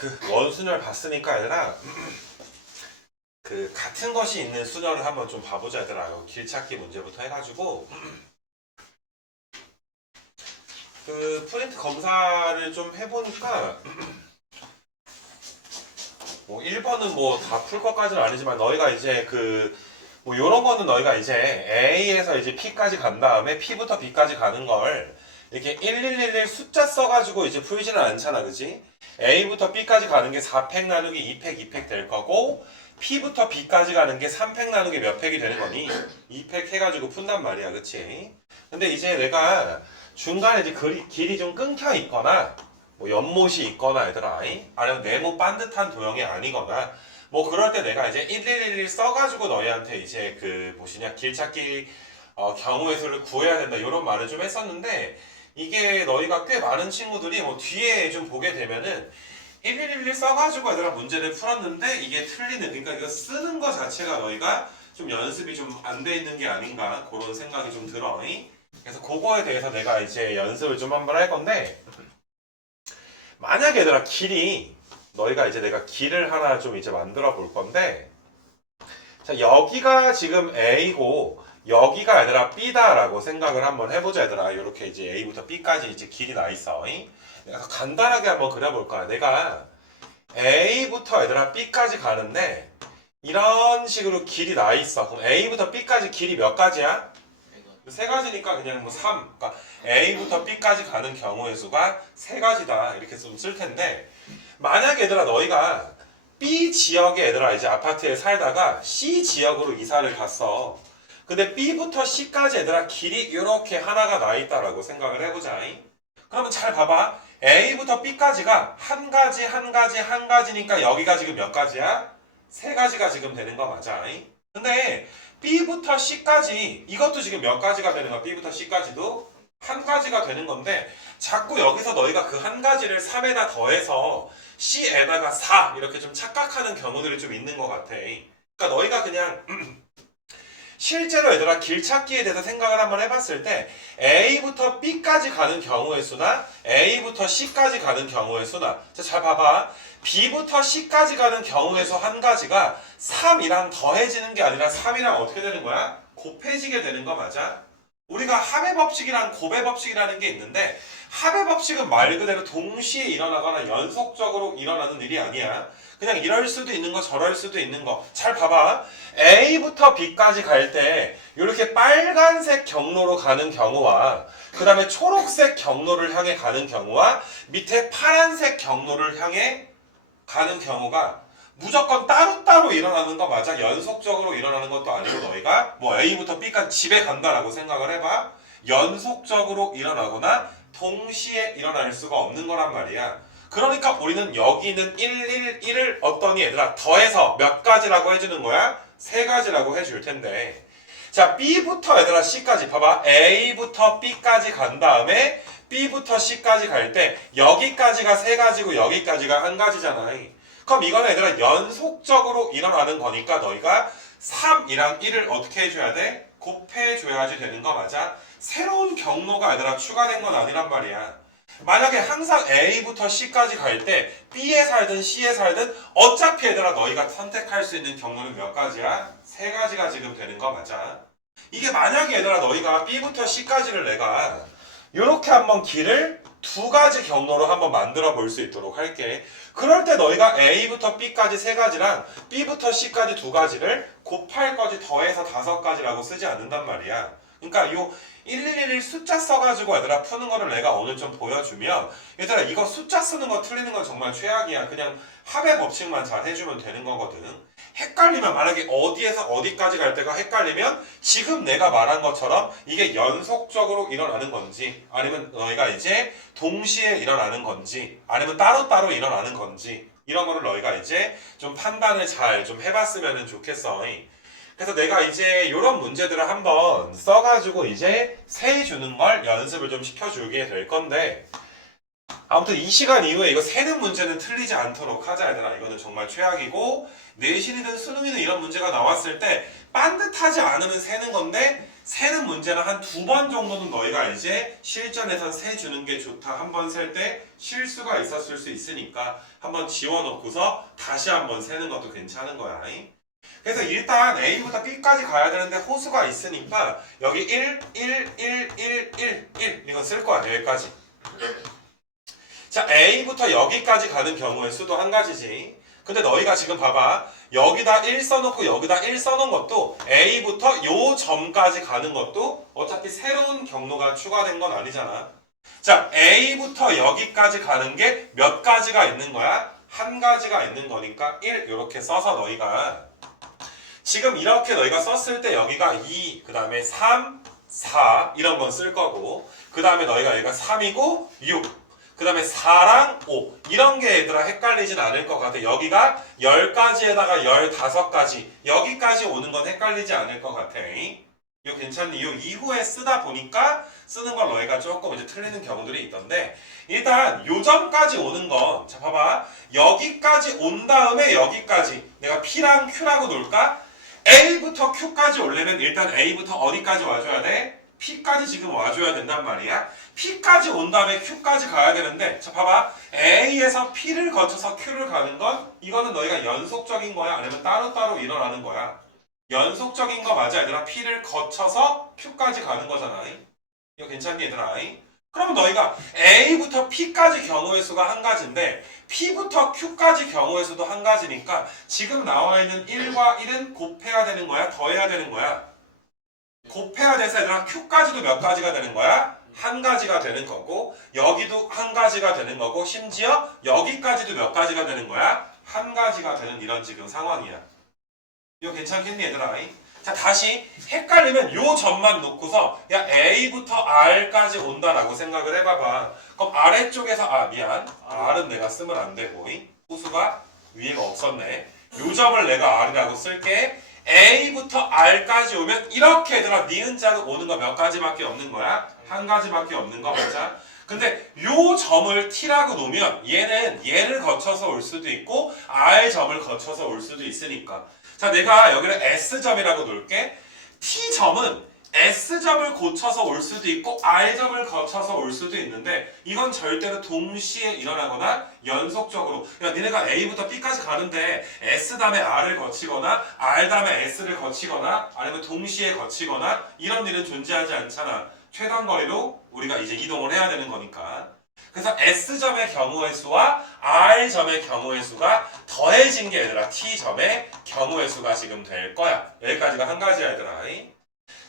그 원순열 봤으니까 얘들아 그 같은 것이 있는 순열을 한번 좀 봐보자 얘들아. 이거 길찾기 문제부터 해가지고 그 프린트 검사를 좀 해보니까 뭐 1번은 뭐 다 풀 것까지는 아니지만 너희가 이제 그 뭐 요런 거는 너희가 이제 A에서 이제 P까지 간 다음에 P부터 B까지 가는 걸 이렇게 1111 숫자 써가지고 이제 풀지는 않잖아, 그지? A부터 B까지 가는 게 4팩 나누기 2팩, 2팩 될 거고 P부터 B까지 가는 게 3팩 나누기 몇 팩이 되는 거니? 2팩 해가지고 푼단 말이야, 그치? 근데 이제 내가 중간에 이제 길이 좀 끊겨 있거나 뭐 연못이 있거나 얘들아, 아니면 네모 반듯한 도형이 아니거나 뭐 그럴 때 내가 이제 1111 써가지고 너희한테 이제 그 무엇이냐 길찾기 경우의 수를 구해야 된다 이런 말을 좀 했었는데 이게 너희가 꽤 많은 친구들이 뭐 뒤에 좀 보게 되면은 1111 써가지고 얘들아 문제를 풀었는데 이게 틀리는, 그러니까 이거 쓰는 거 자체가 너희가 좀 연습이 좀 안 돼 있는 게 아닌가 그런 생각이 좀 들어. 그래서 그거에 대해서 내가 이제 연습을 좀 한번 할 건데, 만약에 얘들아 길이 너희가 이제 내가 길을 하나 좀 이제 만들어 볼 건데, 자 여기가 지금 A고 여기가 얘들아 B다라고 생각을 한번 해보자 얘들아. 이렇게 이제 A부터 B까지 이제 길이 나 있어. 그래서 간단하게 한번 그려볼 거야. 내가 A부터 얘들아 B까지 가는데 이런 식으로 길이 나 있어. 그럼 A부터 B까지 길이 몇 가지야? 세 가지니까 그냥 뭐 3. 그러니까 A부터 B까지 가는 경우의 수가 세 가지다. 이렇게 좀 쓸 텐데, 만약 얘들아 너희가 B 지역에 얘들아 이제 아파트에 살다가 C 지역으로 이사를 갔어. 근데 B부터 C까지 얘들아 길이 이렇게 하나가 나 있다라고 생각을 해보자. 그러면 잘 봐봐. A부터 B까지가 한 가지 한 가지 한 가지니까 여기가 지금 몇 가지야? 세 가지가 지금 되는 거 맞아. 근데 B부터 C까지 이것도 지금 몇 가지가 되는 거야? B부터 C까지도 한 가지가 되는 건데 자꾸 여기서 너희가 그 한 가지를 3에다 더해서 C에다가 4 이렇게 좀 착각하는 경우들이 좀 있는 것 같아. 그러니까 너희가 그냥 실제로 얘들아 길찾기에 대해서 생각을 한번 해봤을 때 A부터 B까지 가는 경우의 수나 A부터 C까지 가는 경우의 수나, 자, 잘 봐봐. B부터 C까지 가는 경우의 수 한 가지가 3이랑 더해지는 게 아니라 3이랑 어떻게 되는 거야? 곱해지게 되는 거 맞아? 우리가 합의 법칙이랑 곱의 법칙이라는 게 있는데 합의 법칙은 말 그대로 동시에 일어나거나 연속적으로 일어나는 일이 아니야. 그냥 이럴 수도 있는 거 저럴 수도 있는 거. 잘 봐봐. A부터 B까지 갈 때 이렇게 빨간색 경로로 가는 경우와 그 다음에 초록색 경로를 향해 가는 경우와 밑에 파란색 경로를 향해 가는 경우가 무조건 따로따로 일어나는 거 맞아? 연속적으로 일어나는 것도 아니고 너희가 뭐 A부터 B까지 집에 간다라고 생각을 해봐. 연속적으로 일어나거나 동시에 일어날 수가 없는 거란 말이야. 그러니까 우리는 여기는 111을 어떠니 얘들아 더해서 몇 가지라고 해주는 거야? 세 가지라고 해줄 텐데, 자 B부터 얘들아 C까지 봐봐. A부터 B까지 간 다음에 B부터 C까지 갈 때 여기까지가 세 가지고 여기까지가 한 가지잖아. 그럼 이거는 얘들아 연속적으로 일어나는 거니까 너희가 3이랑 1을 어떻게 해줘야 돼? 곱해줘야지 되는 거 맞아? 새로운 경로가 얘들아 추가된 건 아니란 말이야. 만약에 항상 A부터 C까지 갈 때 B에 살든 C에 살든 어차피 얘들아 너희가 선택할 수 있는 경로는 몇 가지야? 세 가지가 지금 되는 거 맞아? 이게 만약에 얘들아 너희가 B부터 C까지를 내가 이렇게 한번 길을 두 가지 경로로 한번 만들어 볼 수 있도록 할게. 그럴 때 너희가 A부터 B까지 세 가지랑 B부터 C까지 두 가지를 곱할 거지 더해서 다섯 가지라고 쓰지 않는단 말이야. 그러니까 요 1111 숫자 써가지고 얘들아 푸는 거를 내가 오늘 좀 보여주면, 얘들아 이거 숫자 쓰는 거 틀리는 건 정말 최악이야. 그냥 합의 법칙만 잘 해주면 되는 거거든. 헷갈리면 만약에 어디에서 어디까지 갈 때가 헷갈리면 지금 내가 말한 것처럼 이게 연속적으로 일어나는 건지 아니면 너희가 이제 동시에 일어나는 건지 아니면 따로따로 일어나는 건지 이런 거를 너희가 이제 좀 판단을 잘 좀 해봤으면 좋겠어. 그래서 내가 이제 이런 문제들을 한번 써가지고 이제 세주는 걸 연습을 좀 시켜주게 될 건데, 아무튼 이 시간 이후에 이거 세는 문제는 틀리지 않도록 하자 얘들아. 이거는 정말 최악이고 내신이든 수능이든 이런 문제가 나왔을 때 반듯하지 않으면 세는 건데 세는 문제는 한 2번 정도는 너희가 이제 실전에선 세 주는 게 좋다. 한 번 셀 때 실수가 있었을 수 있으니까 한번 지워놓고서 다시 한번 세는 것도 괜찮은 거야. 그래서 일단 A부터 B까지 가야 되는데 호수가 있으니까 여기 1, 1, 1, 1, 1, 1 이건 쓸 거야. 여기까지. 자, A부터 여기까지 가는 경우의 수도 한 가지지. 근데 너희가 지금 봐봐. 여기다 1 써놓고 여기다 1 써놓은 것도 A부터 요 점까지 가는 것도 어차피 새로운 경로가 추가된 건 아니잖아. 자, A부터 여기까지 가는 게 몇 가지가 있는 거야? 한 가지가 있는 거니까 1 이렇게 써서 너희가 지금 이렇게 너희가 썼을 때 여기가 2, 그 다음에 3, 4 이런 건 쓸 거고 그 다음에 너희가 여기가 3이고 6 그 다음에 4랑 5 이런 게 얘들아 헷갈리진 않을 것 같아. 여기가 10가지에다가 15가지 여기까지 오는 건 헷갈리지 않을 것 같아. 이거 괜찮니? 이거 이후에 쓰다 보니까 쓰는 걸 너희가 조금 이제 틀리는 경우들이 있던데 일단 요 점까지 오는 건 자 봐봐 여기까지 온 다음에 여기까지 내가 P랑 Q라고 놓을까? A부터 Q까지 오려면 일단 A부터 어디까지 와줘야 돼? P까지 지금 와줘야 된단 말이야. P까지 온 다음에 Q까지 가야 되는데 자 봐봐 A에서 P를 거쳐서 Q를 가는 건 이거는 너희가 연속적인 거야 아니면 따로따로 일어나는 거야? 연속적인 거 맞아 얘들아. P를 거쳐서 Q까지 가는 거잖아. 이거 괜찮니 얘들아? 그러면 너희가 A부터 P까지 경우의 수가 한 가지인데 P부터 Q까지 경우의 수도 한 가지니까 지금 나와 있는 1과 1은 곱해야 되는 거야? 더해야 되는 거야? 곱해야 돼서 얘들아 Q까지도 몇 가지가 되는 거야? 한 가지가 되는 거고 여기도 한 가지가 되는 거고 심지어 여기까지도 몇 가지가 되는 거야? 한 가지가 되는 이런 지금 상황이야. 이거 괜찮겠니 얘들아? 자 다시 헷갈리면 요 점만 놓고서 야 A부터 R까지 온다라고 생각을 해봐봐. 그럼 아래쪽에서 미안 R은 내가 쓰면 안 되고 호수가 위에가 없었네. 요 점을 내가 R이라고 쓸게. A부터 R까지 오면 이렇게 얘들아 니은자로 오는 거 몇 가지밖에 없는 거야? 한 가지밖에 없는 거 맞아? 근데 요 점을 T라고 놓으면 얘는 얘를 거쳐서 올 수도 있고 R점을 거쳐서 올 수도 있으니까 자 내가 여기를 S점이라고 놓을게. T점은 S점을 거쳐서 올 수도 있고 R점을 거쳐서 올 수도 있는데 이건 절대로 동시에 일어나거나 연속적으로 야 니네가 A부터 B까지 가는데 S 다음에 R을 거치거나 R 다음에 S를 거치거나 아니면 동시에 거치거나 이런 일은 존재하지 않잖아. 최단 거리로 우리가 이제 이동을 해야 되는 거니까. 그래서 S점의 경우의 수와 R점의 경우의 수가 더해진 게 얘들아 T점의 경우의 수가 지금 될 거야. 여기까지가 한 가지야 얘들아.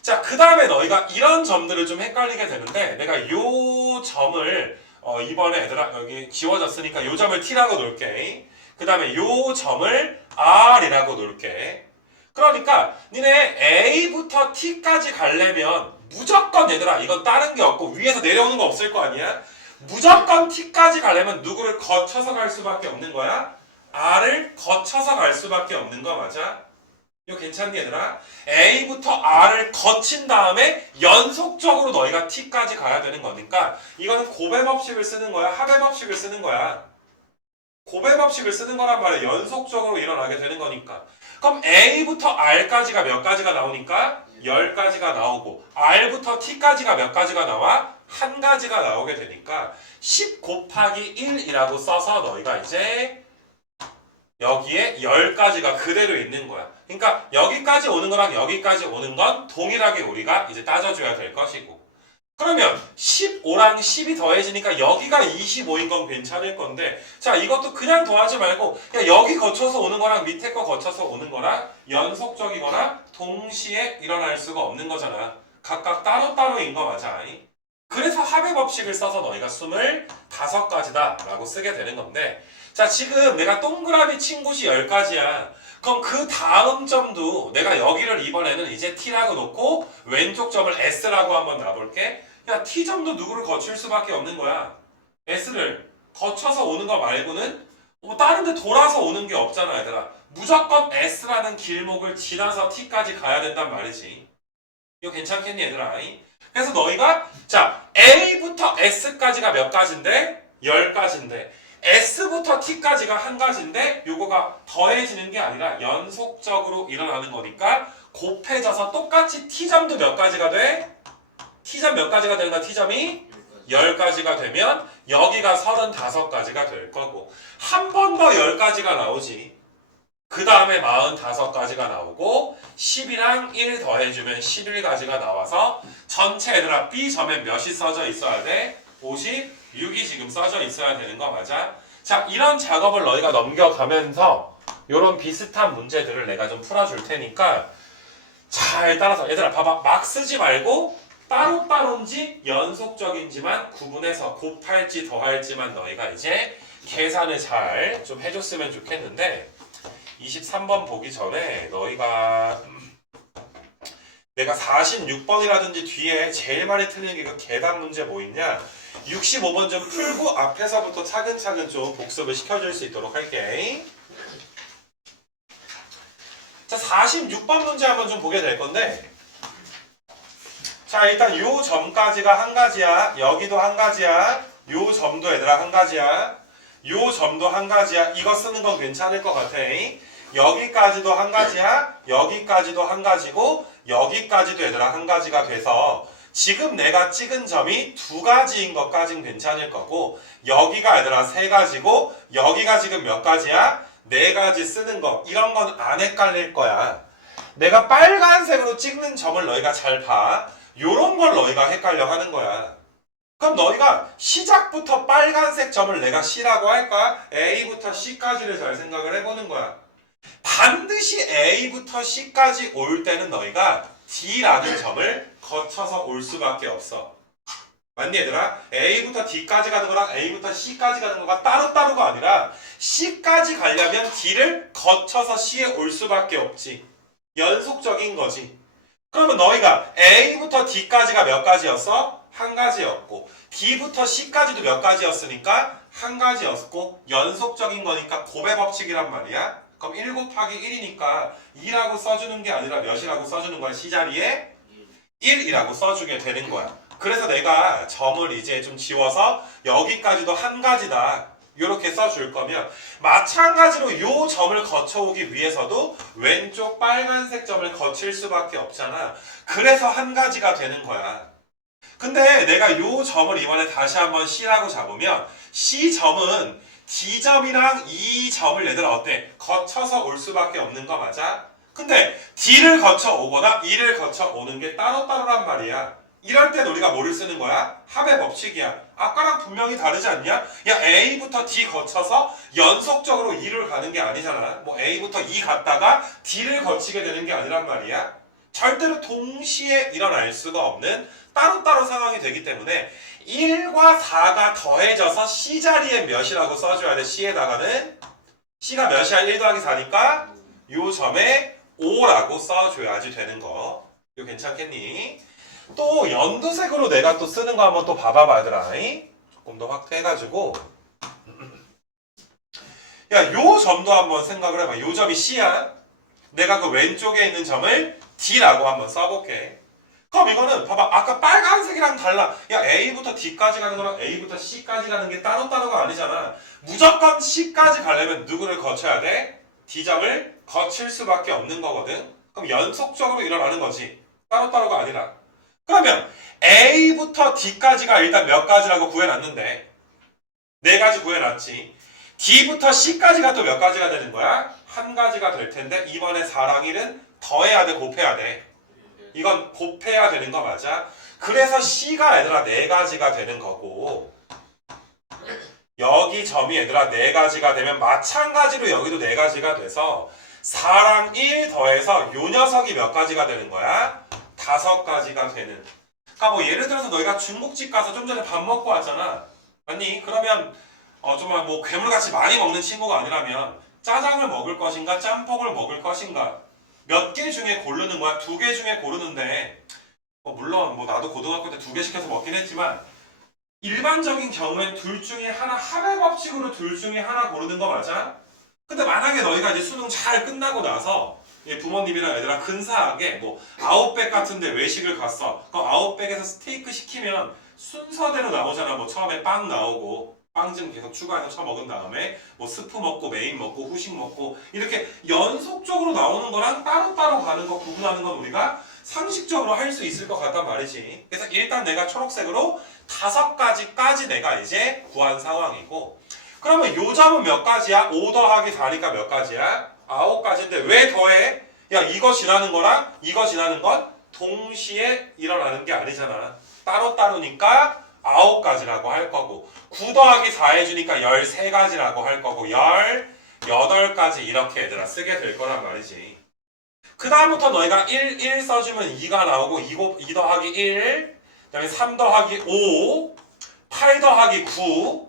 자, 그 다음에 너희가 이런 점들을 좀 헷갈리게 되는데 내가 요 점을 이번에 얘들아 여기 지워졌으니까 요 점을 T라고 놓을게. 그 다음에 요 점을 R이라고 놓을게. 그러니까 니네 A부터 T까지 가려면 무조건 얘들아 이건 다른 게 없고 위에서 내려오는 거 없을 거 아니야? 무조건 T까지 가려면 누구를 거쳐서 갈 수밖에 없는 거야? R을 거쳐서 갈 수밖에 없는 거 맞아? 이거 괜찮니 얘들아? A부터 R을 거친 다음에 연속적으로 너희가 T까지 가야 되는 거니까 이거는 곱해법칙을 쓰는 거야? 합해법칙을 쓰는 거야? 곱해법칙을 쓰는 거란 말이야. 연속적으로 일어나게 되는 거니까. 그럼 A부터 R까지가 몇 가지가 나오니까? 10가지가 나오고 R부터 T까지가 몇 가지가 나와? 한 가지가 나오게 되니까 10 곱하기 1이라고 써서 너희가 이제 여기에 10가지가 그대로 있는 거야. 그러니까 여기까지 오는 거랑 여기까지 오는 건 동일하게 우리가 이제 따져줘야 될 것이고 그러면 15랑 10이 더해지니까 여기가 25인 건 괜찮을 건데 자 이것도 그냥 더하지 말고 야 여기 거쳐서 오는 거랑 밑에 거 거쳐서 오는 거랑 연속적이거나 동시에 일어날 수가 없는 거잖아. 각각 따로따로인 거 맞아. 그래서 합의법칙을 써서 너희가 25가지다 라고 쓰게 되는 건데 자 지금 내가 동그라미 친 곳이 10가지야. 그럼 그 다음 점도 내가 여기를 이번에는 이제 T라고 놓고 왼쪽 점을 S라고 한번 놔볼게. 야 T점도 누구를 거칠 수밖에 없는 거야. S를 거쳐서 오는 거 말고는 뭐 다른 데 돌아서 오는 게 없잖아 얘들아. 무조건 S라는 길목을 지나서 T까지 가야 된단 말이지. 이거 괜찮겠니 얘들아? 그래서 너희가 자 A부터 S까지가 몇 가지인데? 10가지인데 S부터 T까지가 한 가지인데 요거가 더해지는 게 아니라 연속적으로 일어나는 거니까 곱해져서 똑같이 t점도 몇 가지가 돼? t점 몇 가지가 되는 거야? t점이 10가지가 되면 여기가 35가지가 될 거고 한 번 더 10가지가 나오지. 그 다음에 45가지가 나오고 10이랑 1 더해주면 11가지가 나와서 전체 얘들아 B점에 몇이 써져 있어야 돼? 56이 지금 써져 있어야 되는 거 맞아? 자, 이런 작업을 너희가 넘겨가면서 이런 비슷한 문제들을 내가 좀 풀어줄 테니까 잘 따라서 얘들아 봐봐 막 쓰지 말고 따로따로인지 연속적인지만 구분해서 곱할지 더할지만 너희가 이제 계산을 잘 좀 해줬으면 좋겠는데 23번 보기 전에 너희가 내가 46번이라든지 뒤에 제일 많이 틀리는 게 그 계산 문제 뭐 있냐 65번 좀 풀고 앞에서부터 차근차근 좀 복습을 시켜줄 수 있도록 할게. 자 46번 문제 한번 좀 보게 될 건데 자 일단 요 점까지가 한 가지야. 여기도 한 가지야. 요 점도 얘들아 한 가지야. 요 점도 한 가지야. 이거 쓰는 건 괜찮을 것 같아. 여기까지도 한 가지야. 여기까지도 한 가지고 여기까지도 얘들아 한 가지가 돼서 지금 내가 찍은 점이 두 가지인 것까진 괜찮을 거고 여기가 얘들아 세 가지고 여기가 지금 몇 가지야? 네 가지 쓰는 거 이런 건 안 헷갈릴 거야. 내가 빨간색으로 찍는 점을 너희가 잘 봐. 요런 걸 너희가 헷갈려 하는 거야. 그럼 너희가 시작부터 빨간색 점을 내가 C라고 할까? A부터 C까지를 잘 생각을 해보는 거야. 반드시 A부터 C까지 올 때는 너희가 D라는 점을 거쳐서 올 수밖에 없어. 맞니 얘들아? A부터 D까지 가는 거랑 A부터 C까지 가는 거가 따로따로가 아니라 C까지 가려면 D를 거쳐서 C에 올 수밖에 없지. 연속적인 거지. 그러면 너희가 A부터 D까지가 몇 가지였어? 한 가지였고 D부터 C까지도 몇 가지였으니까 한 가지였고 연속적인 거니까 곱의 법칙이란 말이야. 그럼 1 곱하기 1이니까 2라고 써주는 게 아니라 몇이라고 써주는 거야? C자리에 1이라고 써주게 되는 거야. 그래서 내가 점을 이제 좀 지워서 여기까지도 한 가지다 이렇게 써줄 거면 마찬가지로 요 점을 거쳐오기 위해서도 왼쪽 빨간색 점을 거칠 수밖에 없잖아. 그래서 한 가지가 되는 거야. 근데 내가 요 점을 이번에 다시 한번 C라고 잡으면 C점은 D점이랑 이 점을 얘들아 어때? 거쳐서 올 수밖에 없는 거 맞아? 근데 D를 거쳐 오거나 E를 거쳐 오는 게 따로따로란 말이야. 이럴 땐 우리가 뭐를 쓰는 거야? 합의 법칙이야. 아까랑 분명히 다르지 않냐? 야 A부터 D 거쳐서 연속적으로 E를 가는 게 아니잖아. 뭐 A부터 E 갔다가 D를 거치게 되는 게 아니란 말이야. 절대로 동시에 일어날 수가 없는 따로따로 상황이 되기 때문에 1과 4가 더해져서 C자리에 몇이라고 써줘야 돼. C에다가는 C가 몇이야? 1 더하기 4니까 요 점에 5라고 써줘야지 되는 거. 이거 괜찮겠니? 또 연두색으로 내가 또 쓰는 거 한번 또 봐봐봐 얘들아. 조금 더 확대해가지고 야 요 점도 한번 생각을 해봐. 요 점이 C야. 내가 그 왼쪽에 있는 점을 D라고 한번 써볼게. 그럼 이거는 봐봐 아까 빨간색이랑 달라. 야 A부터 D까지 가는 거랑 A부터 C까지 가는 게 따로따로가 아니잖아. 무조건 C까지 가려면 누구를 거쳐야 돼? D점을 거칠 수밖에 없는 거거든. 그럼 연속적으로 일어나는 거지. 따로따로가 아니라. 그러면 A부터 D까지가 일단 몇 가지라고 구해놨는데 네 가지 구해놨지. D부터 C까지가 또 몇 가지가 되는 거야? 한 가지가 될 텐데 이번에 4랑 1은 더해야 돼 곱해야 돼? 이건 곱해야 되는 거 맞아? 그래서 C가 얘들아 네 가지가 되는 거고 여기 점이 얘들아 네 가지가 되면 마찬가지로 여기도 네 가지가 돼서 4랑 1 더해서 요 녀석이 몇 가지가 되는 거야? 5가지가 되는. 그러니까 뭐 예를 들어서 너희가 중국집 가서 좀 전에 밥 먹고 왔잖아. 맞니? 그러면 정말 뭐 괴물같이 많이 먹는 친구가 아니라면 짜장을 먹을 것인가 짬뽕을 먹을 것인가 몇 개 중에 고르는 거야. 2개 중에 고르는데 물론 뭐 나도 고등학교 때 2개 시켜서 먹긴 했지만 일반적인 경우엔 둘 중에 하나 합의 법칙으로 둘 중에 하나 고르는 거 맞아? 근데 만약에 너희가 이제 수능 잘 끝나고 나서 부모님이랑 애들아 근사하게 뭐 아웃백 같은데 외식을 갔어. 그럼 아웃백에서 스테이크 시키면 순서대로 나오잖아. 뭐 처음에 빵 나오고 빵좀 계속 추가해서 쳐먹은 다음에 뭐 스프 먹고 메인 먹고 후식 먹고 이렇게 연속적으로 나오는 거랑 따로따로 가는 거 구분하는 건 우리가 상식적으로 할 수 있을 것 같단 말이지. 그래서 일단 내가 초록색으로 5가지까지 내가 이제 구한 상황이고, 그러면 요 점은 몇 가지야? 5 더하기 4니까 몇 가지야? 9가지인데 왜 더해? 야, 이거 지나는 거랑 이거 지나는 건 동시에 일어나는 게 아니잖아. 따로따로니까 9가지라고 할 거고, 9 더하기 4 해주니까 13가지라고 할 거고, 18가지 이렇게 얘들아 쓰게 될 거란 말이지. 그 다음부터 너희가 1 써주면 2가 나오고, 2 더하기 1, 그 다음에 3 더하기 5, 8 더하기 9,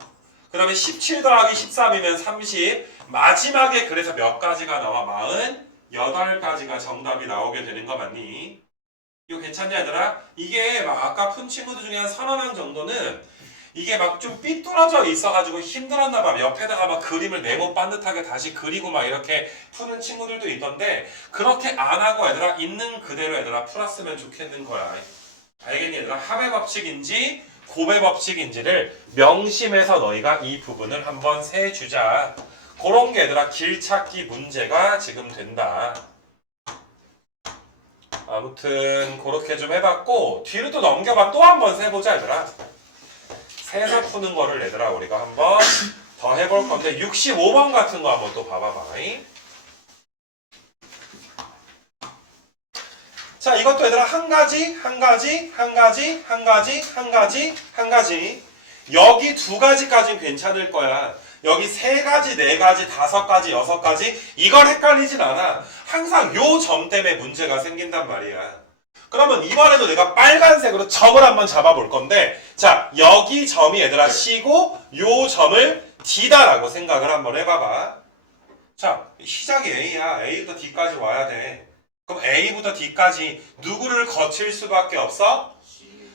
그 다음에 17 더하기 13이면 30, 마지막에 그래서 몇 가지가 나와? 48가지가 정답이 나오게 되는 거 맞니? 이거 괜찮냐 얘들아? 이게 막 아까 푼 친구들 중에 한 서너 명 정도는 이게 막 좀 삐뚤어져 있어가지고 힘들었나 봐. 옆에다가 막 그림을 네모 반듯하게 다시 그리고 막 이렇게 푸는 친구들도 있던데, 그렇게 안 하고 얘들아 있는 그대로 얘들아 풀었으면 좋겠는 거야. 알겠니 얘들아? 합의 법칙인지 곱의 법칙인지를 명심해서 너희가 이 부분을 한번 세주자. 그런 게 얘들아 길찾기 문제가 지금 된다. 아무튼 그렇게 좀 해봤고, 뒤로 또 넘겨봐. 또 한번 세보자 얘들아. 세서 푸는 거를 얘들아 우리가 한번 더 해볼 건데, 65번 같은 거 한번 또 봐봐봐. 자, 이것도 얘들아 한 가지 여기 2가지까지는 괜찮을 거야. 여기 3가지, 4가지, 5가지, 6가지 이걸 헷갈리진 않아. 항상 요 점 때문에 문제가 생긴단 말이야. 그러면 이번에도 내가 빨간색으로 점을 한번 잡아볼 건데, 자, 여기 점이 얘들아 C고 요 점을 D다라고 생각을 한번 해봐봐. 자, 시작이 A야. A부터 D까지 와야 돼. 그럼 A부터 D까지 누구를 거칠 수밖에 없어?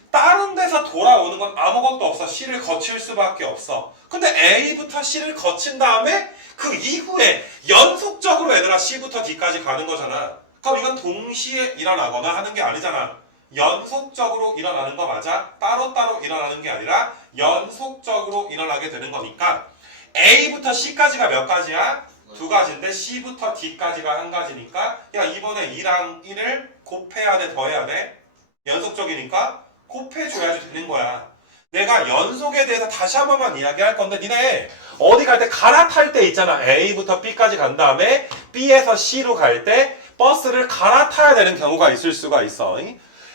다른 데서 돌아오는 건 아무것도 없어. C를 거칠 수밖에 없어. 근데 A부터 C를 거친 다음에 그 이후에 연속적으로 얘들아 C부터 D까지 가는 거잖아. 그럼 이건 동시에 일어나거나 하는 게 아니잖아. 연속적으로 일어나는 거 맞아? 따로따로 일어나는 게 아니라 연속적으로 일어나게 되는 거니까 A부터 C까지가 몇 가지야? 2가지인데 C부터 D까지가 1가지니까, 야, 이번에 2랑 1을 곱해야 돼, 더해야 돼? 연속적이니까 곱해줘야지 되는 거야. 내가 연속에 대해서 다시 한 번만 이야기할 건데, 니네 어디 갈 때 갈아탈 때 있잖아. A부터 B까지 간 다음에 B에서 C로 갈 때 버스를 갈아타야 되는 경우가 있을 수가 있어.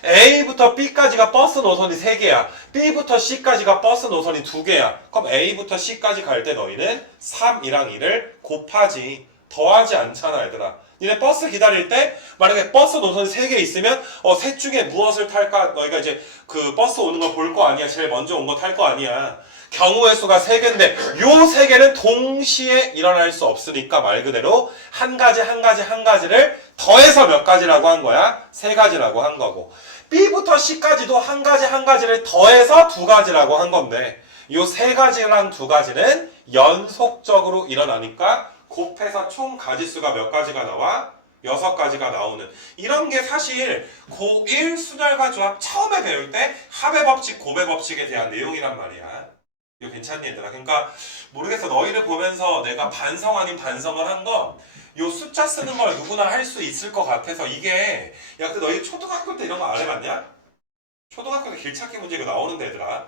A부터 B까지가 버스 노선이 3개야. B부터 C까지가 버스 노선이 2개야. 그럼 A부터 C까지 갈 때 너희는 3이랑 2를 곱하지, 더하지 않잖아 얘들아. 니네 버스 기다릴 때 만약에 버스 노선이 3개 있으면 셋 중에 무엇을 탈까? 너희가 이제 그 버스 오는 거 볼 거 아니야. 제일 먼저 온 거 탈 거 아니야. 경우의 수가 3개인데 요 3개는 동시에 일어날 수 없으니까 말 그대로 한 가지를 더해서 몇 가지라고 한 거야? 3가지라고 한 거고, B부터 C까지도 한 가지를 더해서 2가지라고 한 건데, 요 3가지랑 2가지는 연속적으로 일어나니까 곱해서 총 가지수가 몇 가지가 나와? 6가지가 나오는, 이런 게 사실 고1 순열과 조합 처음에 배울 때 합의 법칙, 곱의 법칙에 대한 내용이란 말이야. 이거 괜찮니 얘들아? 그러니까 모르겠어. 너희를 보면서 내가 반성 아닌 반성을 한 건, 요 숫자 쓰는 걸 누구나 할 수 있을 것 같아서 이게, 야, 근데 너희 초등학교 때 이런 거 안 해봤냐? 초등학교 때 길찾기 문제 이거 나오는데 얘들아.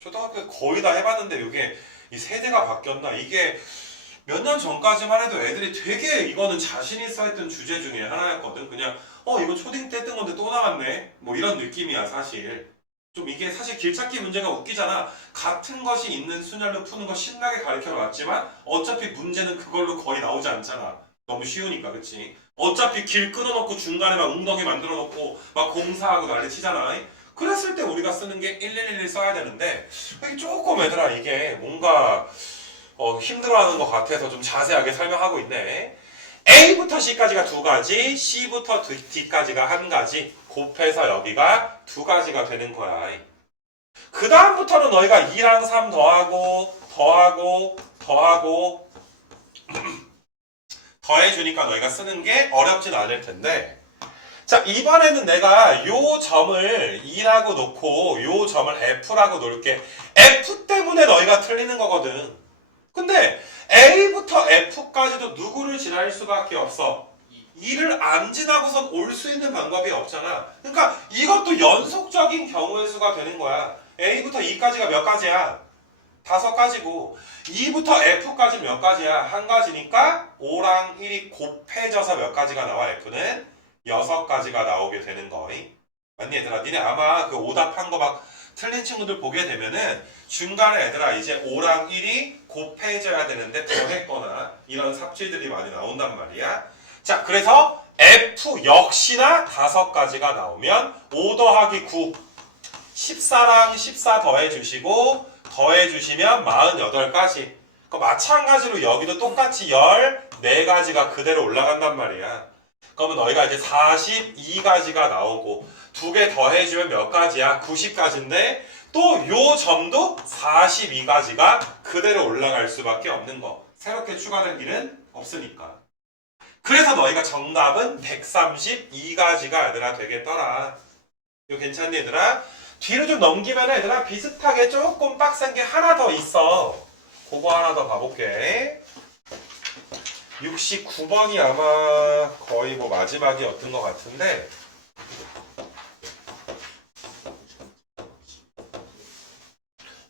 초등학교 때 거의 다 해봤는데 이게 이 세대가 바뀌었나? 이게 몇 년 전까지만 해도 애들이 되게 이거는 자신 있어 했던 주제 중에 하나였거든. 그냥 이거 초딩 때 했던 건데 또 나왔네. 뭐 이런 느낌이야 사실. 좀 이게 사실 길찾기 문제가 웃기잖아. 같은 것이 있는 순열로 푸는 거 신나게 가르쳐놨지만 어차피 문제는 그걸로 거의 나오지 않잖아. 너무 쉬우니까, 그치? 어차피 길 끊어놓고 중간에 막 웅덩이 만들어놓고 막 공사하고 난리 치잖아. 그랬을 때 우리가 쓰는 게 1111 써야 되는데, 이게 조금 얘들아 이게 뭔가 힘들어하는 것 같아서 좀 자세하게 설명하고 있네. A부터 C까지가 2가지, C부터 D까지가 1가지, 곱해서 여기가 2가지가 되는 거야. 그 다음부터는 너희가 2랑 3 더하고 더해주니까 너희가 쓰는 게 어렵진 않을 텐데, 자, 이번에는 내가 요 점을 E라고 놓고 요 점을 F라고 놓을게. F 때문에 너희가 틀리는 거거든. 근데 A부터 F까지도 누구를 지날 수밖에 없어? E를 안 지나고선 올 수 있는 방법이 없잖아. 그러니까 이것도 연속적인 경우의 수가 되는 거야. A부터 E까지가 몇 가지야? 5가지고 E부터 F까지 몇 가지야? 1가지니까 5랑 1이 곱해져서 몇 가지가 나와? F는 6가지가 나오게 되는 거임. 맞니 얘들아? 니네 아마 그 오답한 거 막 틀린 친구들 보게 되면은 중간에 얘들아 이제 5랑 1이 곱해져야 되는데 더했거나 이런 삽질들이 많이 나온단 말이야. 자, 그래서 F 역시나 5가지가 나오면 5 더하기 9 14랑 14 더해주시고 더해주시면 48가지. 마찬가지로 여기도 똑같이 14가지가 그대로 올라간단 말이야. 그러면 너희가 이제 42가지가 나오고 2개 더해주면 몇 가지야? 90가지인데 또 요 점도 42가지가 그대로 올라갈 수밖에 없는 거. 새롭게 추가될 일은 없으니까. 그래서 너희가 정답은 132가지가 얘들아 되겠더라. 이거 괜찮니 얘들아? 뒤로 좀 넘기면 얘들아 비슷하게 조금 빡센 게 하나 더 있어. 그거 하나 더 가볼게. 69번이 아마 거의 뭐 마지막이었던 것 같은데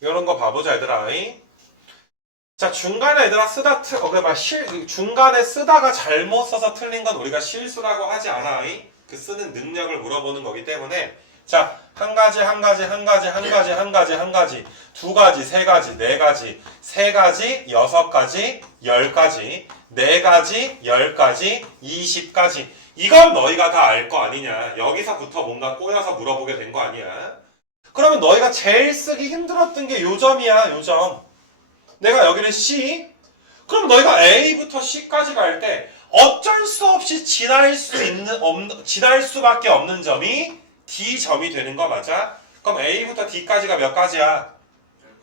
이런 거 봐보자 얘들아. 자, 중간에 얘들아 쓰다 중간에 쓰다가 잘못 써서 틀린 건 우리가 실수라고 하지 않아. 그 쓰는 능력을 물어보는 거기 때문에 자, 한 가지, 한 가지, 한 가지, 한 가지, 한 가지, 한 가지, 2가지, 3가지, 4가지, 3가지, 6가지, 10가지, 4가지, 10가지, 20가지. 이건 너희가 다 알 거 아니냐. 여기서부터 뭔가 꼬여서 물어보게 된 거 아니야. 그러면 너희가 제일 쓰기 힘들었던 게 요 점이야, 요 점. 내가 여기를 C, 그럼 너희가 A부터 C까지 갈 때 어쩔 수 없이 지날 수밖에 없는 점이 D점이 되는 거 맞아? 그럼 A부터 D까지가 몇 가지야?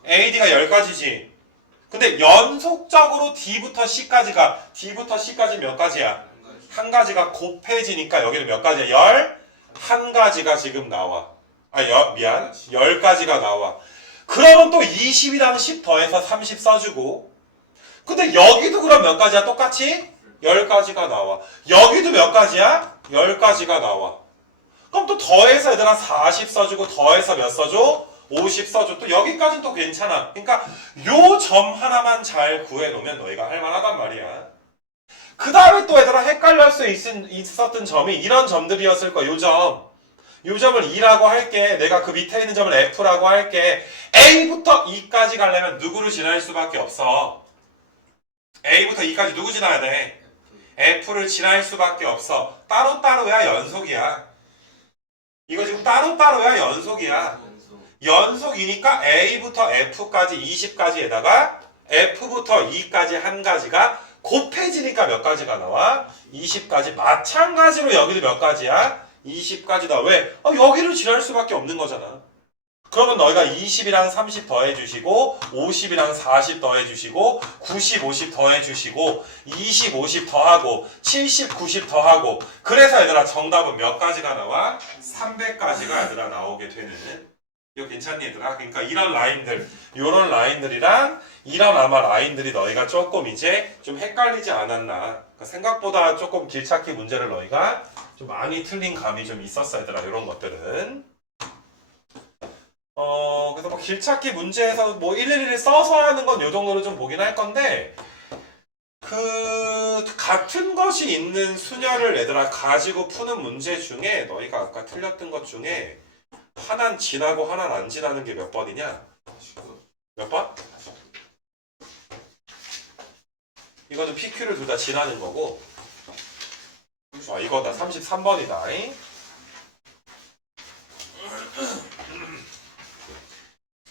AD가 10가지지. 근데 연속적으로 D부터 C까지가 몇 가지야? 1가지가 곱해지니까 여기는 몇 가지야? 11가지가 지금 나와. 미안. 10가지가 나와. 그러면 또 20이랑 10 더해서 30 써주고. 근데 여기도 그럼 몇 가지야? 똑같이? 10가지가 나와. 여기도 몇 가지야? 10가지가 나와. 그럼 또 더해서 얘들아 40 써주고 더해서 몇 써줘? 50 써줘. 또 여기까지는 또 괜찮아. 그러니까 요 점 하나만 잘 구해놓으면 너희가 할만하단 말이야. 그 다음에 또 얘들아 헷갈릴 수 있었던 점이 이런 점들이었을 거야. 요 점을 2라고 할게. 내가 그 밑에 있는 점을 F라고 할게. A부터 E까지 가려면 누구를 지날 수밖에 없어? A부터 E까지 누구 지나야 돼? F를 지날 수밖에 없어. 따로따로야 연속이야. 이거 지금 따로따로야 연속이야. 연속이니까 A부터 F까지 20가지에다가 F부터 E까지 1가지가 곱해지니까 몇 가지가 나와? 20가지. 마찬가지로 여기도 몇 가지야? 20가지다. 왜? 여기를 지날 수밖에 없는 거잖아. 그러면 너희가 20이랑 30 더해주시고 50이랑 40 더해주시고 90, 50 더해주시고 20, 50 더하고 70, 90 더하고 그래서 얘들아 정답은 몇 가지가 나와? 300가지가 얘들아 나오게 되는. 이거 괜찮니 얘들아? 그러니까 이런 라인들, 요런 라인들이랑 이런 아마 라인들이 너희가 조금 이제 좀 헷갈리지 않았나. 그러니까 생각보다 조금 길찾기 문제를 너희가 좀 많이 틀린 감이 좀 있었어 얘들아. 이런 것들은. 그래서 뭐 길찾기 문제에서 뭐 111을 써서 하는 건 요 정도로 좀 보긴 할 건데 그 같은 것이 있는 수녀를 얘들아 가지고 푸는 문제 중에 너희가 아까 틀렸던 것 중에 하나는 지나고 하나는 안 지나는 게 몇 번이냐? 몇 번? 이거는 PQ를 둘 다 지나는 거고 이거다 33번이다.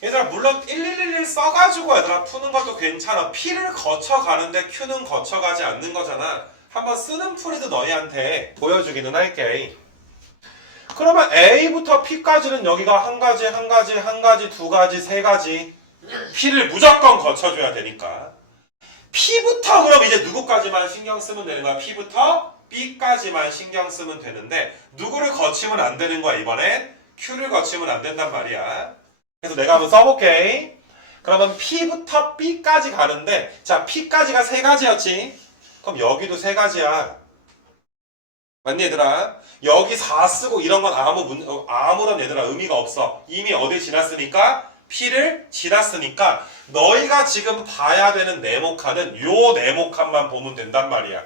얘들아 물론 1111 써가지고 얘들아 푸는 것도 괜찮아. P를 거쳐가는데 Q는 거쳐가지 않는 거잖아. 한번 쓰는 풀이도 너희한테 보여주기는 할게. 그러면 A부터 P까지는 여기가 한 가지, 한 가지, 한 가지, 2가지, 3가지 P를 무조건 거쳐줘야 되니까 P부터 그럼 이제 누구까지만 신경 쓰면 되는 거야? P부터 B까지만 신경 쓰면 되는데 누구를 거치면 안 되는 거야 이번엔? Q를 거치면 안 된단 말이야. 그래서 내가 한번 써볼게. 그러면 P부터 B까지 가는데 자 P까지가 세 가지였지. 그럼 여기도 세 가지야. 맞니 얘들아? 여기 4 쓰고 이런 건 아무런 얘들아 의미가 없어. 이미 어디 지났으니까? P를 지났으니까 너희가 지금 봐야 되는 네모칸은 요 네모칸만 보면 된단 말이야.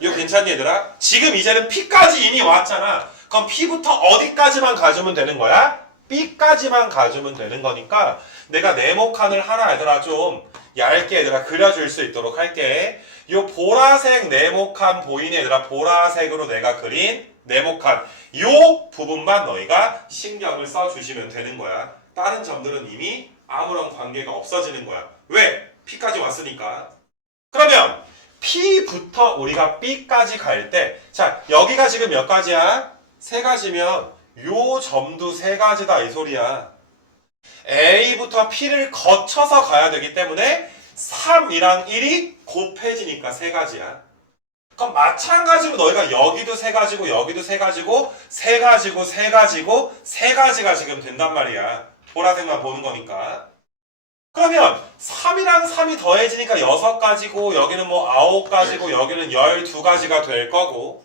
이거 괜찮니 얘들아? 지금 이제는 P까지 이미 왔잖아. 그럼 P부터 어디까지만 가주면 되는 거야? B까지만 가주면 되는 거니까 내가 네모칸을 하나 얘들아 좀 얇게 얘들아 그려줄 수 있도록 할게. 요 보라색 네모칸 보이니 얘들아 보라색으로 내가 그린 네모칸 요 부분만 너희가 신경을 써주시면 되는 거야. 다른 점들은 이미 아무런 관계가 없어지는 거야. 왜? P까지 왔으니까. 그러면 P부터 우리가 B까지 갈 때 자 여기가 지금 몇 가지야? 세 가지면 요 점도 세 가지다 이 소리야. A부터 P를 거쳐서 가야 되기 때문에 3이랑 1이 곱해지니까 세 가지야. 그럼 마찬가지로 너희가 여기도 세 가지고 여기도 세 가지고 세 가지고 세 가지고 세 가지가 지금 된단 말이야. 보라색만 보는 거니까. 그러면 3이랑 3이 더해지니까 6가지고 여기는 뭐 9가지고 여기는 12가지가 될 거고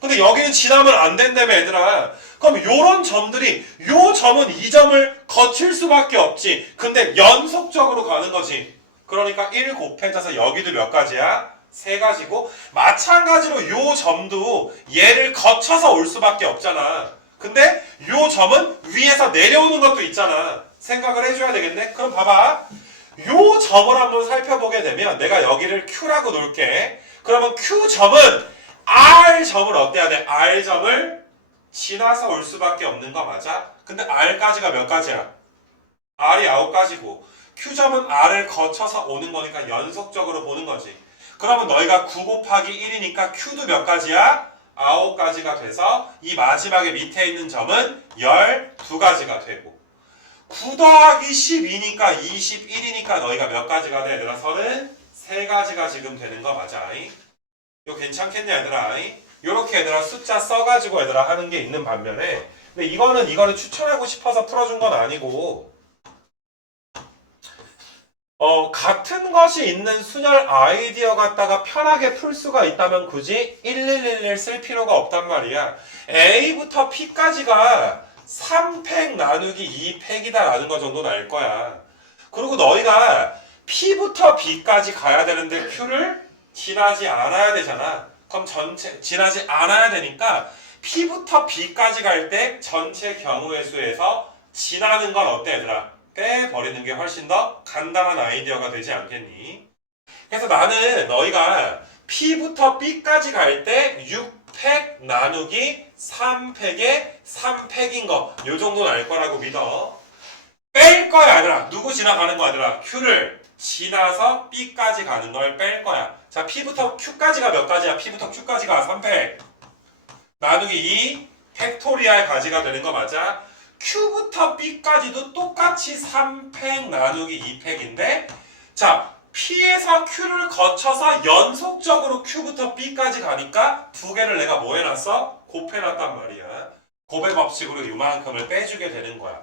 근데 여기는 지나면 안 된다며 얘들아. 그럼 요런 점들이 요 점은 이 점을 거칠 수밖에 없지. 근데 연속적으로 가는 거지. 그러니까 1 곱해져서 여기도 몇 가지야? 세 가지고 마찬가지로 요 점도 얘를 거쳐서 올 수밖에 없잖아. 근데 요 점은 위에서 내려오는 것도 있잖아. 생각을 해줘야 되겠네. 그럼 봐봐. 요 점을 한번 살펴보게 되면 내가 여기를 Q라고 놓을게. 그러면 Q점은 R점을 어때야 돼? R점을 지나서 올 수밖에 없는 거 맞아? 근데 R까지가 몇 가지야? R이 9가지고 Q점은 R을 거쳐서 오는 거니까 연속적으로 보는 거지. 그러면 너희가 9 곱하기 1이니까 Q도 몇 가지야? 9가지가 돼서 이 마지막에 밑에 있는 점은 12가지가 되고 9 더하기 12니까 21이니까 너희가 몇 가지가 돼? 얘들아 33가지가 지금 되는 거 맞아? 이거 괜찮겠냐 얘들아? 요렇게 얘들아 숫자 써가지고 얘들아 하는 게 있는 반면에 근데 이거는 추천하고 싶어서 풀어준 건 아니고 같은 것이 있는 순열 아이디어 갖다가 편하게 풀 수가 있다면 굳이 1111 쓸 필요가 없단 말이야. A부터 P까지가 3팩 나누기 2팩이다 라는 거 정도는 알 거야. 그리고 너희가 P부터 B까지 가야 되는데 Q를 지나지 않아야 되잖아. 그럼 전체 지나지 않아야 되니까 P부터 B까지 갈 때 전체 경우의 수에서 지나는 건 어때 얘들아? 빼버리는 게 훨씬 더 간단한 아이디어가 되지 않겠니? 그래서 나는 너희가 P부터 B까지 갈 때 6팩 나누기 3팩의 3팩인 거 요 정도는 알 거라고 믿어. 뺄 거야 얘들아. 누구 지나가는 거야 얘들아? Q를 지나서 B까지 가는 걸 뺄 거야. 자 P부터 Q까지가 몇 가지야? P부터 Q까지가 3팩 나누기 2 팩토리알 가지가 되는 거 맞아? Q부터 B까지도 똑같이 3팩 나누기 2팩인데 자 P에서 Q를 거쳐서 연속적으로 Q부터 B까지 가니까 두 개를 내가 뭐 해놨어? 곱해놨단 말이야. 곱의 법칙으로 이만큼을 빼주게 되는 거야.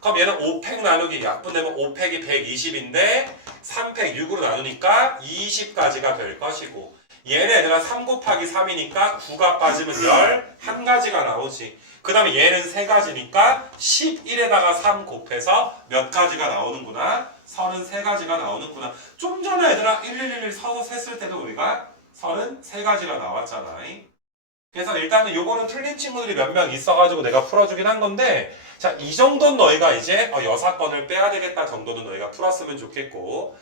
그럼 얘는 5팩 나누기 약분되면 5팩이 120인데 3팩 6으로 나누니까 20가지가 될 것이고 얘는 얘들아 3 곱하기 3이니까 9가 빠지면 11가지가 나오지. 그 다음에 얘는 3가지니까 11에다가 3 곱해서 몇 가지가 나오는구나? 33가지가 나오는구나. 좀 전에 얘들아 1111 서서 셌을 때도 우리가 33가지가 나왔잖아. 그래서 일단은 요거는 틀린 친구들이 몇 명 있어가지고 내가 풀어주긴 한 건데 자, 이 정도는 너희가 이제 여사건을 빼야 되겠다 정도는 너희가 풀었으면 좋겠고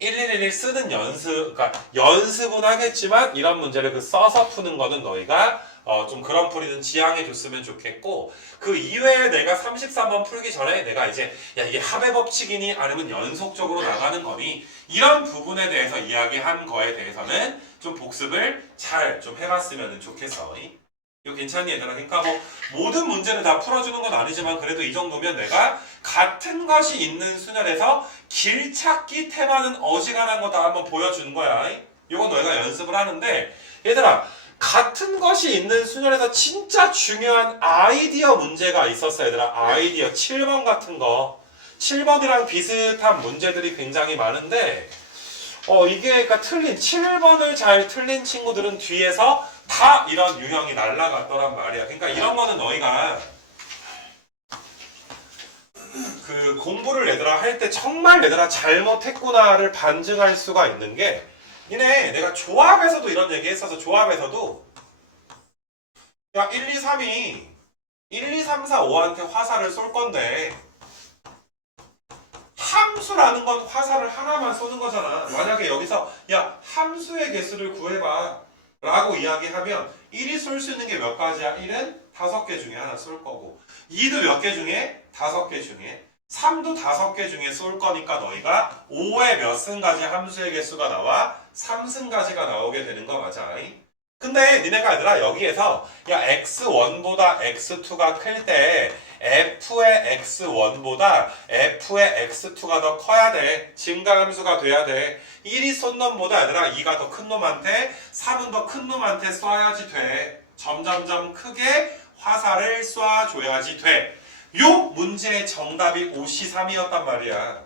1111 쓰는 그러니까 연습은 하겠지만 이런 문제를 써서 푸는 거는 너희가 좀 그런 풀이는 지양해 줬으면 좋겠고 그 이외에 내가 33번 풀기 전에 내가 이제 야 이게 합의 법칙이니 아니면 연속적으로 나가는 거니 이런 부분에 대해서 이야기한 거에 대해서는 좀 복습을 잘 좀 해봤으면 좋겠어. 이거 괜찮니 얘들아? 그러니까 뭐 모든 문제를 다 풀어주는 건 아니지만 그래도 이 정도면 내가 같은 것이 있는 순열에서 길찾기 테마는 어지간한 거 다 한번 보여준 거야. 이건 너희가 연습을 하는데 얘들아 같은 것이 있는 수열에서 진짜 중요한 아이디어 문제가 있었어요, 얘들아. 아이디어 7번 같은 거. 7번이랑 비슷한 문제들이 굉장히 많은데 이게 그러니까 틀린 7번을 잘 틀린 친구들은 뒤에서 다 이런 유형이 날라갔더란 말이야. 그러니까 이런 거는 너희가 그 공부를 얘들아 할 때 정말 얘들아 잘못했구나를 반증할 수가 있는 게 이네 내가 조합에서도 이런 얘기 했어서 조합에서도 야 1, 2, 3이 1, 2, 3, 4, 5한테 화살을 쏠 건데 함수라는 건 화살을 하나만 쏘는 거잖아. 만약에 여기서 야 함수의 개수를 구해봐 라고 이야기하면 1이 쏠 수 있는 게 몇 가지야? 1은 5개 중에 하나 쏠 거고 2도 몇 개 중에? 5개 중에 3도 5개 중에 쏠 거니까 너희가 5의 몇 승까지 함수의 개수가 나와? 3승까지가 나오게 되는 거 맞아? 근데 니네가 얘들아 여기에서 야 x1보다 x2가 클 때 f의 x1보다 f의 x2가 더 커야 돼. 증가함수가 돼야 돼. 1이 쏜 놈보다 얘들아 2가 더 큰 놈한테 3은 더 큰 놈한테 쏴야지 돼. 점점점 크게 화살을 쏴줘야지 돼. 요 문제의 정답이 5C3이었단 말이야.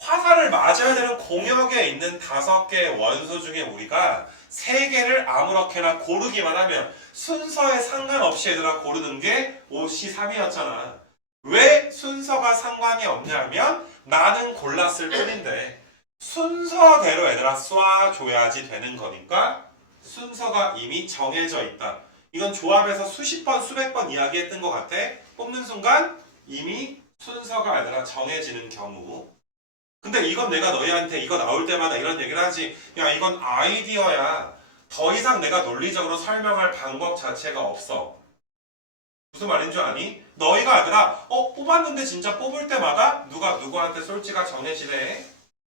화살을 맞아야 되는 공역에 있는 5개의 원소 중에 우리가 3개를 아무렇게나 고르기만 하면 순서에 상관없이 얘들아 고르는 게 5C3이었잖아. 왜 순서가 상관이 없냐면 나는 골랐을 뿐인데 순서대로 얘들아 쏴줘야지 되는 거니까 순서가 이미 정해져 있다. 이건 조합에서 수십 번 수백 번 이야기했던 것 같아. 뽑는 순간 이미 순서가 얘들아 정해지는 경우. 근데 이건 내가 너희한테 이거 나올 때마다 이런 얘기를 하지. 야 이건 아이디어야. 더 이상 내가 논리적으로 설명할 방법 자체가 없어. 무슨 말인 줄 아니? 너희가 얘들아 뽑았는데 진짜 뽑을 때마다 누가 누구한테 쏠지가 정해지네.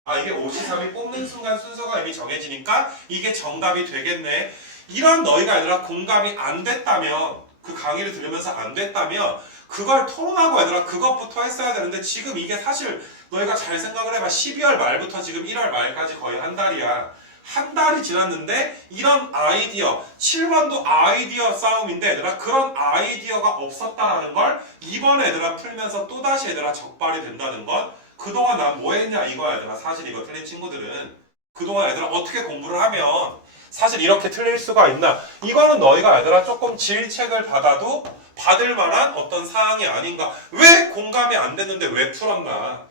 아 이게 5C3이 뽑는 순간 순서가 이미 정해지니까 이게 정답이 되겠네. 이런 너희가 얘들아 공감이 안 됐다면 그 강의를 들으면서 안 됐다면 그걸 토론하고 얘들아 그것부터 했어야 되는데 지금 이게 사실 너희가 잘 생각을 해봐. 12월 말부터 지금 1월 말까지 거의 한 달이야. 한 달이 지났는데 이런 아이디어 7번도 아이디어 싸움인데 얘들아 그런 아이디어가 없었다라는 걸 이번에 얘들아 풀면서 또다시 얘들아 적발이 된다는 건 그동안 난 뭐 했냐 이거야 얘들아. 사실 이거 틀린 친구들은 그동안 얘들아 어떻게 공부를 하면 사실 이렇게 틀릴 수가 있나. 이거는 너희가 얘들아 조금 질책을 받아도 받을 만한 어떤 사항이 아닌가. 왜 공감이 안 됐는데 왜 풀었나.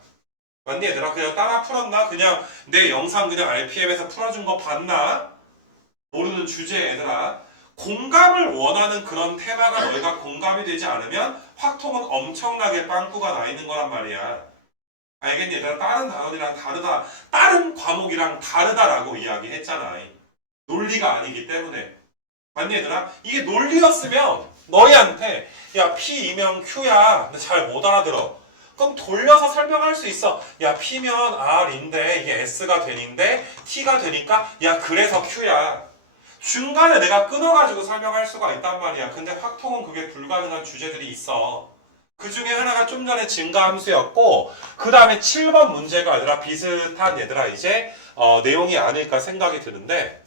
맞니 얘들아? 그냥 따라 풀었나? 그냥 내 영상 그냥 RPM에서 풀어준 거 봤나? 모르는 주제 얘들아. 공감을 원하는 그런 테마가 너희가 공감이 되지 않으면 확통은 엄청나게 빵꾸가 나 있는 거란 말이야. 알겠니 얘들아? 다른 단원이랑 다르다. 다른 과목이랑 다르다라고 이야기했잖아. 논리가 아니기 때문에. 맞니 얘들아? 이게 논리였으면 너희한테 야 P이면 Q야. 근데 잘 못 알아들어. 그럼 돌려서 설명할 수 있어. 야 P면 R인데 이게 S가 되는데 T가 되니까 야 그래서 Q야. 중간에 내가 끊어가지고 설명할 수가 있단 말이야. 근데 확통은 그게 불가능한 주제들이 있어. 그 중에 하나가 좀 전에 증가함수였고 그 다음에 7번 문제가 얘들아 비슷한 얘들아 이제 내용이 아닐까 생각이 드는데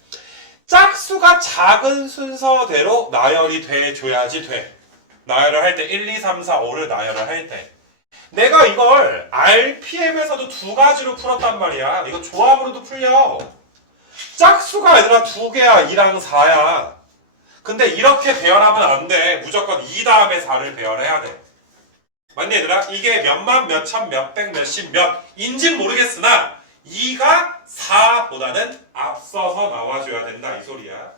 짝수가 작은 순서대로 나열이 돼줘야지 돼. 나열을 할 때 1, 2, 3, 4, 5를 나열을 할 때 내가 이걸 RPM에서도 두 가지로 풀었단 말이야. 이거 조합으로도 풀려. 짝수가 얘들아 2개야. 2랑 4야. 근데 이렇게 배열하면 안 돼. 무조건 2 다음에 4를 배열해야 돼. 맞니 얘들아? 이게 몇만, 몇천, 몇백, 몇십, 몇인진 모르겠으나 2가 4보다는 앞서서 나와줘야 된다 이 소리야.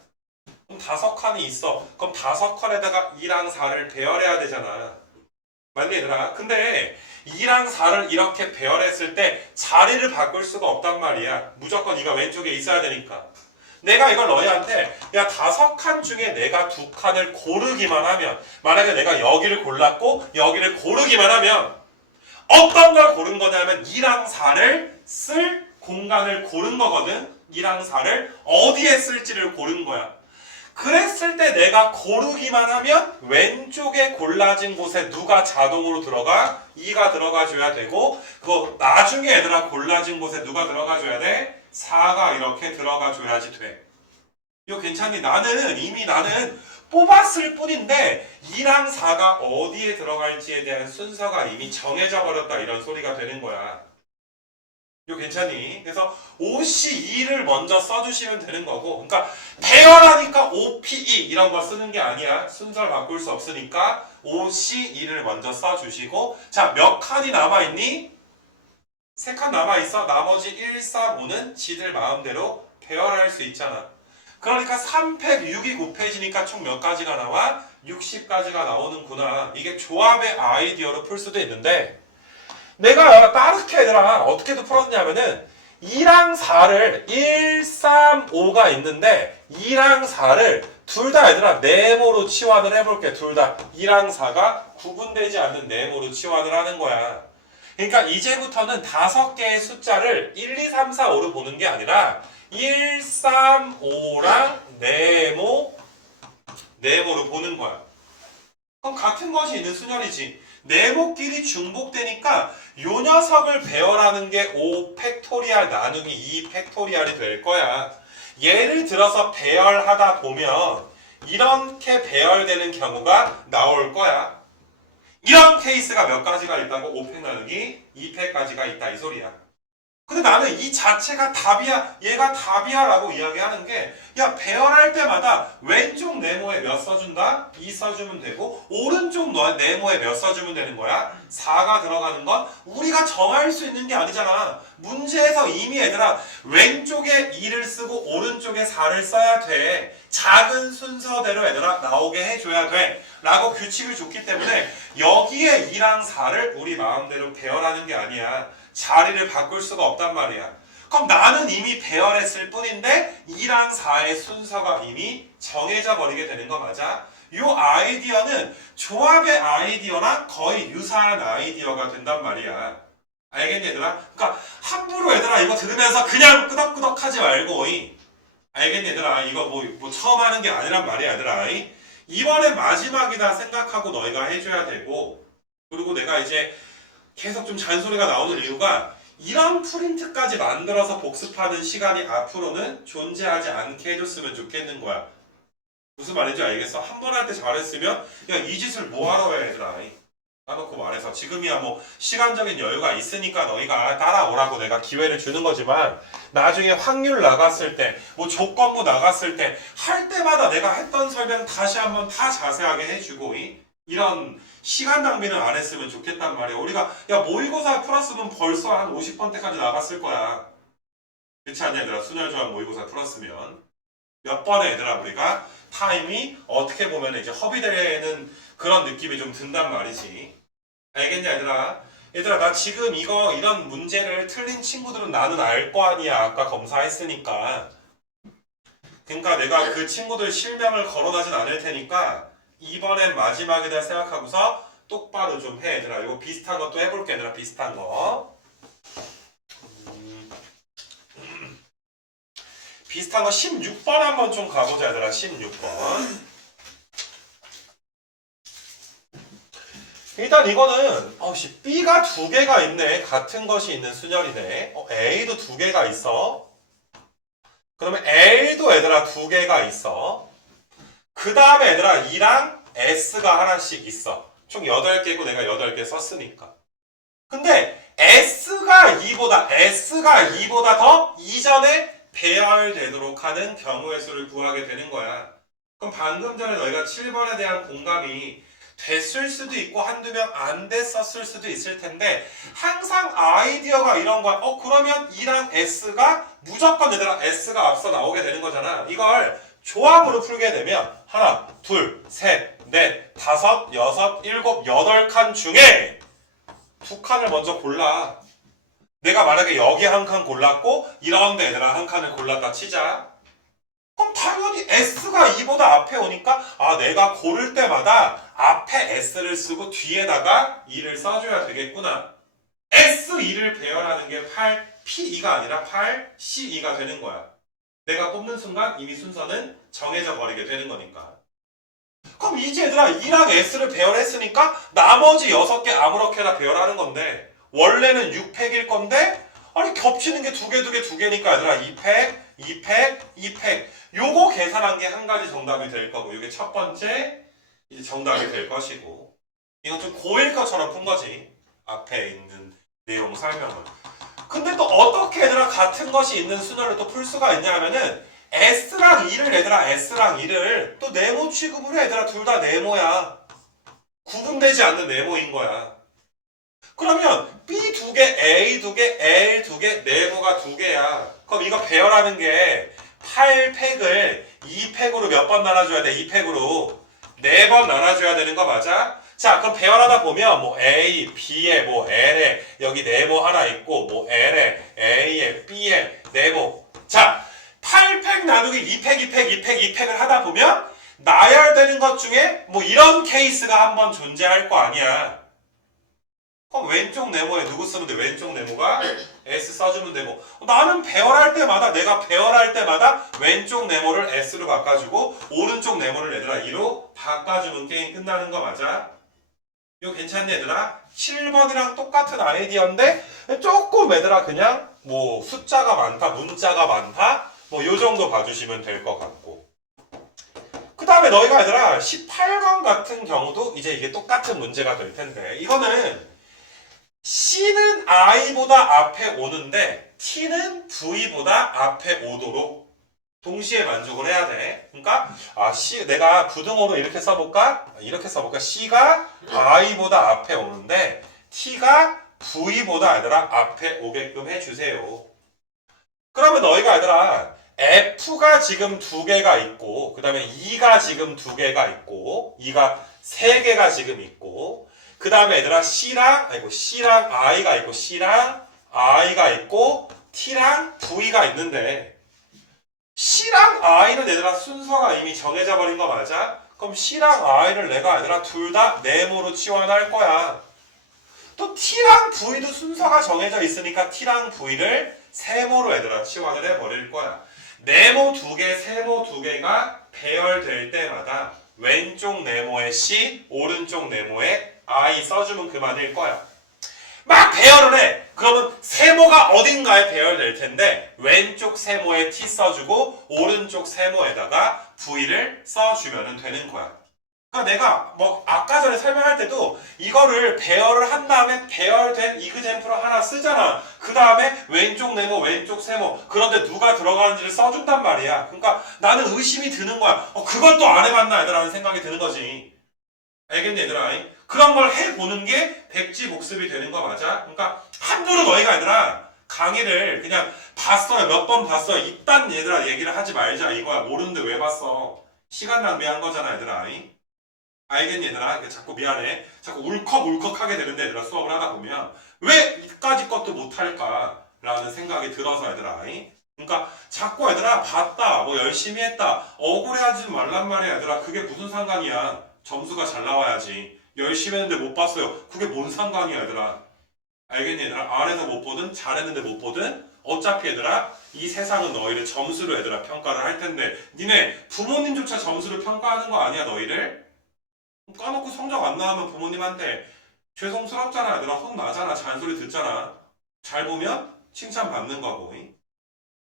그럼 5칸이 있어. 그럼 5칸에다가 2랑 4를 배열해야 되잖아. 맞니 얘들아? 근데 2랑 4를 이렇게 배열했을 때 자리를 바꿀 수가 없단 말이야. 무조건 2가 왼쪽에 있어야 되니까. 내가 이걸 너희한테 야 5칸 중에 내가 2칸을 고르기만 하면 만약에 내가 여기를 골랐고 여기를 고르기만 하면 어떤 걸 고른 거냐면 2랑 4를 쓸 공간을 고른 거거든. 2랑 4를 어디에 쓸지를 고른 거야. 그랬을 때 내가 고르기만 하면 왼쪽에 골라진 곳에 누가 자동으로 들어가? 2가 들어가 줘야 되고 그거 나중에 얘들아 골라진 곳에 누가 들어가 줘야 돼? 4가 이렇게 들어가 줘야지 돼. 이거 괜찮니? 나는 뽑았을 뿐인데 2랑 4가 어디에 들어갈지에 대한 순서가 이미 정해져 버렸다 이런 소리가 되는 거야. 이거 괜찮니? 그래서 OC2를 먼저 써주시면 되는 거고, 그러니까 배열하니까 OPE 이런 거 쓰는 게 아니야. 순서를 바꿀 수 없으니까 OC2를 먼저 써주시고, 자, 몇 칸이 남아있니? 3칸 남아있어. 나머지 1, 4, 5는 지들 마음대로 배열할 수 있잖아. 그러니까 3팩 6이 9페이지니까 총 몇 가지가 나와? 60가지가 나오는구나. 이게 조합의 아이디어로 풀 수도 있는데, 내가 빠르게 얘들아 어떻게도 풀었냐면은 2랑 4를 1, 3, 5가 있는데 2랑 4를 둘 다 얘들아 네모로 치환을 해볼게. 둘 다 2랑 4가 구분되지 않는 네모로 치환을 하는 거야. 그러니까 이제부터는 5개의 숫자를 1, 2, 3, 4, 5로 보는 게 아니라 1, 3, 5랑 네모로 보는 거야. 그럼 같은 것이 있는 순열이지. 네모끼리 중복되니까 요 녀석을 배열하는 게 5팩토리얼 나누기 2 팩토리얼이 될 거야. 예를 들어서 배열하다 보면 이렇게 배열되는 경우가 나올 거야. 이런 케이스가 몇 가지가 있다고? 5팩 나누기 2팩까지가 있다 이 소리야. 근데 나는 이 자체가 답이야, 얘가 답이야 라고 이야기하는 게, 야, 배열할 때마다 왼쪽 네모에 몇 써준다? 2 써주면 되고, 오른쪽 네모에 몇 써주면 되는 거야? 4가 들어가는 건 우리가 정할 수 있는 게 아니잖아. 문제에서 이미 얘들아 왼쪽에 2를 쓰고 오른쪽에 4를 써야 돼. 작은 순서대로 얘들아 나오게 해줘야 돼 라고 규칙을 줬기 때문에 여기에 2랑 4를 우리 마음대로 배열하는 게 아니야. 자리를 바꿀 수가 없단 말이야. 그럼 나는 이미 배열했을 뿐인데 2랑 4의 순서가 이미 정해져 버리게 되는 거 맞아? 이 아이디어는 조합의 아이디어나 거의 유사한 아이디어가 된단 말이야. 알겠니 얘들아? 그러니까 함부로 얘들아 이거 들으면서 그냥 끄덕끄덕 하지 말고, 알겠니 얘들아? 이거 뭐 처음 하는 게 아니란 말이야 얘들아. 이번에 마지막이다 생각하고 너희가 해줘야 되고, 그리고 내가 이제 계속 좀 잔소리가 나오는 이유가 이런 프린트까지 만들어서 복습하는 시간이 앞으로는 존재하지 않게 해줬으면 좋겠는 거야. 무슨 말인지 알겠어? 한 번 할 때 잘했으면 야, 이 짓을 뭐하러 해 얘들아. 까놓고 말해서 지금이야 뭐 시간적인 여유가 있으니까 너희가 따라오라고 내가 기회를 주는 거지만, 나중에 확률 나갔을 때, 뭐 조건부 나갔을 때 할 때마다 내가 했던 설명 다시 한번 다 자세하게 해주고, 이런 시간 낭비는 안 했으면 좋겠단 말이야. 우리가 야 모의고사 풀었으면 벌써 한 50번대까지 나갔을 거야. 그렇지 않냐 얘들아? 순열조합 모의고사 풀었으면 몇 번에 얘들아 우리가 타임이 어떻게 보면 이제 허비되는 그런 느낌이 좀 든단 말이지. 알겠냐 얘들아? 얘들아 나 지금 이런 문제를 틀린 친구들은 나는 알 거 아니야. 아까 검사했으니까. 그러니까 내가 그 친구들 실명을 거론하진 않을 테니까 이번엔 마지막이다 생각하고서 똑바로 좀 해 얘들아. 이거 비슷한 것도 해볼게 얘들아. 비슷한 거 비슷한 거 16번 한번 좀 가보자 얘들아. 16번 일단 이거는 B가 2개가 있네. 같은 것이 있는 순열이네. A도 2개가 있어. 그러면 L도 얘들아 2개가 있어. 그 다음에 얘들아 2랑 S가 하나씩 있어. 총 8개고 내가 8개 썼으니까. 근데 S가 2보다 더 이전에 배열되도록 하는 경우의 수를 구하게 되는 거야. 그럼 방금 전에 너희가 7번에 대한 공감이 됐을 수도 있고 한두 명 안 됐었을 수도 있을 텐데, 항상 아이디어가 이런 거야. 그러면 2랑 S가 무조건 얘들아 S가 앞서 나오게 되는 거잖아. 이걸 조합으로 풀게 되면 하나, 둘, 셋, 넷, 다섯, 여섯, 일곱, 8칸 중에 2칸을 먼저 골라. 내가 만약에 여기 한 칸 골랐고 이라운드 얘들아 한 칸을 골랐다 치자. 그럼 당연히 S가 2보다 앞에 오니까 내가 고를 때마다 앞에 S를 쓰고 뒤에다가 2를 써줘야 되겠구나. S2를 배열하는 게 8P2가 아니라 8C2가 되는 거야. 내가 뽑는 순간 이미 순서는 정해져 버리게 되는 거니까. 그럼 이제 얘들아 2랑 S를 배열했으니까 나머지 6개 아무렇게나 배열하는 건데, 원래는 6팩일 건데 아니 겹치는 게 두 개, 두 개, 두 개니까 얘들아 2팩, 2팩, 2팩. 요거 계산한 게 한 가지 정답이 될 거고 이게 첫 번째 이제 정답이 될 것이고 이건 좀 고1 것처럼 푼 거지. 앞에 있는 내용 설명을. 근데 또 어떻게 얘들아 같은 것이 있는 수널을 또 풀 수가 있냐 하면은 S랑 E를 얘들아 S랑 E를 또 네모 취급을 해. 얘들아 둘 다 네모야. 구분되지 않는 네모인 거야. 그러면 B 두 개, A 두 개, L 두 개, 네모가 두 개야. 그럼 이거 배열하는 게 8팩을 2팩으로 몇 번 나눠줘야 돼? 2팩으로 4번 나눠줘야 되는 거 맞아? 자, 그럼 배열하다 보면 뭐 A, B에 뭐 L에 여기 네모 하나 있고 뭐 L에 A에 B에 네모. 자, 8팩 나누기 2팩, 2팩, 2팩, 2팩을 하다 보면 나열되는 것 중에 뭐 이런 케이스가 한번 존재할 거 아니야. 그럼 왼쪽 네모에 누구 쓰면 돼? 왼쪽 네모가 S 써주면 되고 나는 배열할 때마다 내가 배열할 때마다 왼쪽 네모를 S로 바꿔주고 오른쪽 네모를 얘들아 2로 바꿔주면 게임 끝나는 거 맞아? 이거 괜찮니 얘들아? 7번이랑 똑같은 아이디어인데 조금 얘들아 그냥 뭐 숫자가 많다 문자가 많다 뭐 요 정도 봐주시면 될 것 같고 그 다음에 너희가 얘들아 18번 같은 경우도 이제 이게 똑같은 문제가 될 텐데 이거는 C는 I보다 앞에 오는데 T는 V보다 앞에 오도록 동시에 만족을 해야 돼. 그러니까 C 내가 부등호로 이렇게 써볼까? 이렇게 써볼까? C가 I보다 앞에 오는데 T가 V보다 얘들아 앞에 오게끔 해주세요. 그러면 너희가 얘들아 F가 지금 두 개가 있고 그 다음에 E가 지금 두 개가 있고 E가 세 개가 지금 있고 그 다음에 얘들아 C랑 I가 있고 C랑 I가 있고 T랑 V가 있는데 C랑 I는 얘들아 순서가 이미 정해져 버린 거 맞아? 그럼 C랑 I를 내가 얘들아 둘 다 네모로 치환할 거야. 또 T랑 V도 순서가 정해져 있으니까 T랑 V를 세모로 얘들아 치환을 해버릴 거야. 네모 두 개, 세모 두 개가 배열될 때마다 왼쪽 네모에 C, 오른쪽 네모에 I 써주면 그만일 거야. 막 배열을 해. 그러면 세모가 어딘가에 배열될 텐데 왼쪽 세모에 T 써주고 오른쪽 세모에다가 V를 써주면 되는 거야. 그러니까 내가 뭐 아까 전에 설명할 때도 이거를 배열을 한 다음에 배열된 이그젬플을 하나 쓰잖아. 그 다음에 왼쪽 네모, 왼쪽 세모 그런데 누가 들어가는지를 써준단 말이야. 그러니까 나는 의심이 드는 거야. 그것도 안 해봤나 얘들아 생각이 드는 거지. 알겠니 얘들아? 그런 걸 해보는 게 백지복습이 되는 거 맞아? 그러니까 함부로 너희가 얘들아 강의를 그냥 봤어요. 몇 번 봤어요. 이딴 얘들아 얘기를 하지 말자 이거야. 모르는데 왜 봤어? 시간 낭비한 거잖아 얘들아. 알겠니 얘들아? 자꾸 미안해. 자꾸 울컥울컥하게 되는데 얘들아 수업을 하다 보면 왜 이까지 것도 못할까? 라는 생각이 들어서 얘들아. 그러니까 자꾸 얘들아 봤다 뭐 열심히 했다 억울해하지 말란 말이야 얘들아. 그게 무슨 상관이야. 점수가 잘 나와야지. 열심히 했는데 못 봤어요. 그게 뭔 상관이야 얘들아. 알겠니 얘들아? 안 해서 못 보든 잘했는데 못 보든 어차피 얘들아 이 세상은 너희를 점수로 얘들아 평가를 할 텐데 니네 부모님조차 점수로 평가하는 거 아니야 너희를? 까놓고 성적 안 나오면 부모님한테 죄송스럽잖아 얘들아. 혼나잖아. 잔소리 듣잖아. 잘 보면 칭찬받는 거고.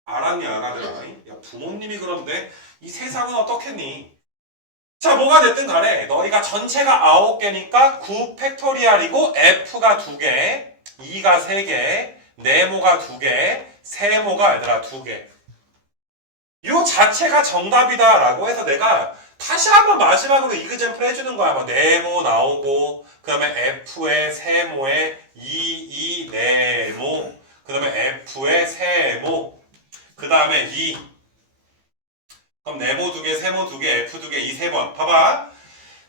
알았니 아가들아? 야 부모님이 그런데 이 세상은 어떻겠니? 자 뭐가 됐든 간에 너희가 전체가 9개니까 9 팩토리얼이고 F가 2개, E가 3개, 네모가 2개, 세모가 얘들아 2개. 요 자체가 정답이다 라고 해서 내가 다시 한번 마지막으로 이그젬플 해주는 거야. 뭐 네모 나오고 그 다음에 F의 세모에 E 네모 그 다음에 F의 세모 그 다음에 E 그럼 네모 2개, 세모 2개, F 2개, E 3번. 봐봐.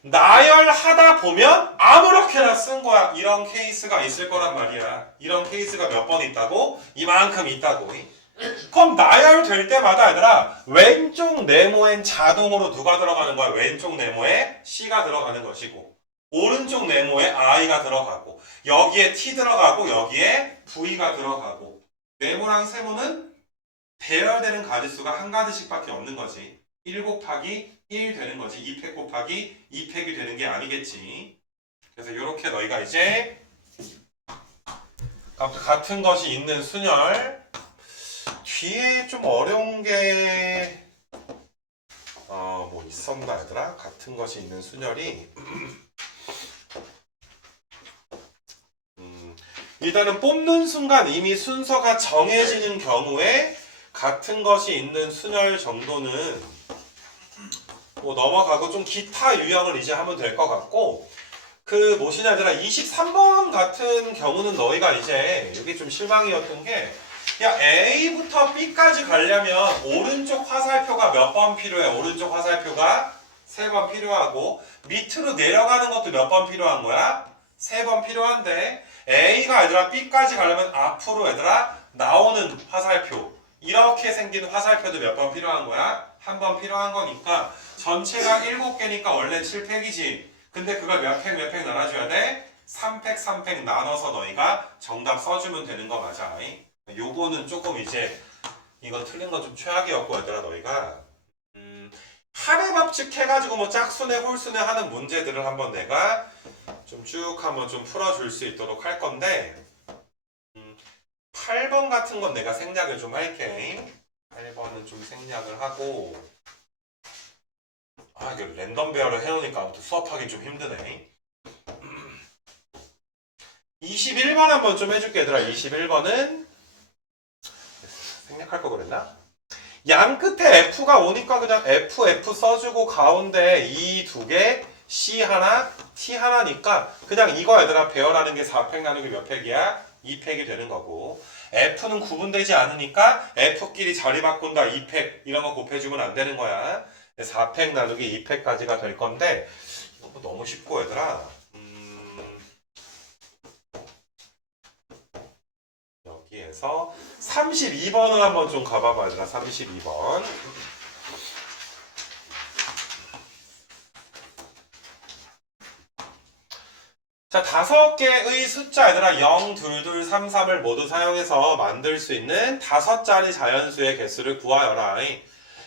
나열하다 보면 아무렇게나 쓴 거야. 이런 케이스가 있을 거란 말이야. 이런 케이스가 몇 번 있다고? 이만큼 있다고. 그럼 나열될 때마다 얘들아 왼쪽 네모엔 자동으로 누가 들어가는 거야? 왼쪽 네모에 C가 들어가는 것이고 오른쪽 네모에 I가 들어가고 여기에 T 들어가고 여기에 V가 들어가고 네모랑 세모는 배열되는 가지수가 한 가지씩밖에 없는 거지. 1 곱하기 1 되는 거지. 2팩 곱하기 2팩이 되는 게 아니겠지. 그래서 이렇게 너희가 이제 아무튼 같은 것이 있는 순열. 뒤에 좀 어려운 게 뭐 있었나 얘들아? 같은 것이 있는 순열이 일단은 뽑는 순간 이미 순서가 정해지는 경우에 같은 것이 있는 순열 정도는 뭐 넘어가고 좀 기타 유형을 이제 하면 될 것 같고, 그 뭐시냐 얘들아, 23번 같은 경우는 너희가 이제 여기 좀 실망이었던 게, 야 A부터 B까지 가려면 오른쪽 화살표가 몇 번 필요해? 오른쪽 화살표가 3번 필요하고, 밑으로 내려가는 것도 몇 번 필요한 거야? 3번 필요한데, A가 얘들아 B까지 가려면 앞으로 얘들아 나오는 화살표, 이렇게 생긴 화살표도 몇 번 필요한 거야? 한 번 필요한 거니까 전체가 7개니까 원래 7팩이지. 근데 그걸 몇 팩 나눠줘야 돼? 3팩 3팩 나눠서 너희가 정답 써주면 되는 거 맞아. 요거는 조금 이제 이건 틀린 건 좀 최악이었고 얘들아, 너희가 합의 법칙 해가지고 뭐 짝수네 홀수네 하는 문제들을 한번 내가 좀 쭉 한번 좀 풀어줄 수 있도록 할 건데, 8번 같은 건 내가 생략을 좀 할게. 8번은 좀 생략을 하고, 이거 랜덤 배열을 해놓으니까 아무튼 수업하기 좀 힘드네. 21번 한번 좀 해줄게 얘들아. 21번은 생략할 거 그랬나? 양 끝에 F가 오니까 그냥 F 써주고 가운데 이 두 개 C 하나 T 하나니까 그냥 이거 얘들아 배열하는 게 4팩 나누기 몇 팩이야? 2팩이 되는 거고, F는 구분되지 않으니까 F끼리 자리 바꾼다 2팩 이런 거 곱해주면 안 되는 거야. 4팩 나누기 2팩까지가 될 건데, 이거 너무 쉽고 얘들아. 여기에서 32번을 한번 좀 가봐봐 얘들아. 32번. 자, 5개의 숫자 얘들아 0, 2, 2, 3, 3을 모두 사용해서 만들 수 있는 5자리 자연수의 개수를 구하여라.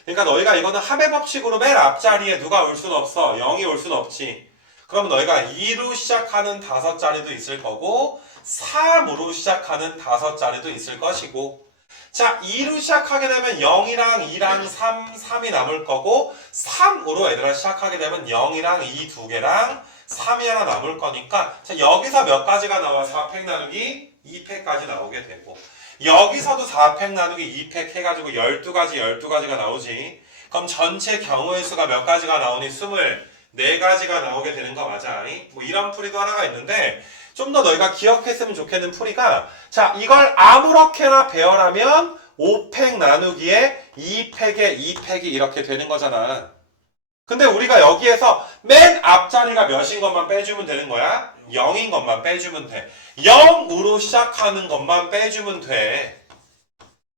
그러니까 너희가 이거는 합의 법칙으로 맨 앞자리에 누가 올 수는 없어. 0이 올 수는 없지. 그러면 너희가 2로 시작하는 5자리도 있을 거고 3으로 시작하는 5자리도 있을 것이고, 자 2로 시작하게 되면 0이랑 2랑 3이 남을 거고, 3으로 얘들아 시작하게 되면 0이랑 2 두 개랑 3이 하나 남을 거니까, 자 여기서 몇 가지가 나와? 4팩 나누기 2팩까지 나오게 되고, 여기서도 4팩 나누기 2팩 해가지고 12가지가 나오지. 그럼 전체 경우의 수가 몇 가지가 나오니? 24가지가 나오게 되는 거 맞아. 뭐 이런 풀이도 하나가 있는데, 좀 더 너희가 기억했으면 좋겠는 풀이가, 자 이걸 아무렇게나 배열하면 5팩 나누기에 2팩에 2팩이 이렇게 되는 거잖아. 근데 우리가 여기에서 맨 앞자리가 몇인 것만 빼주면 되는 거야? 0인 것만 빼주면 돼. 0으로 시작하는 것만 빼주면 돼.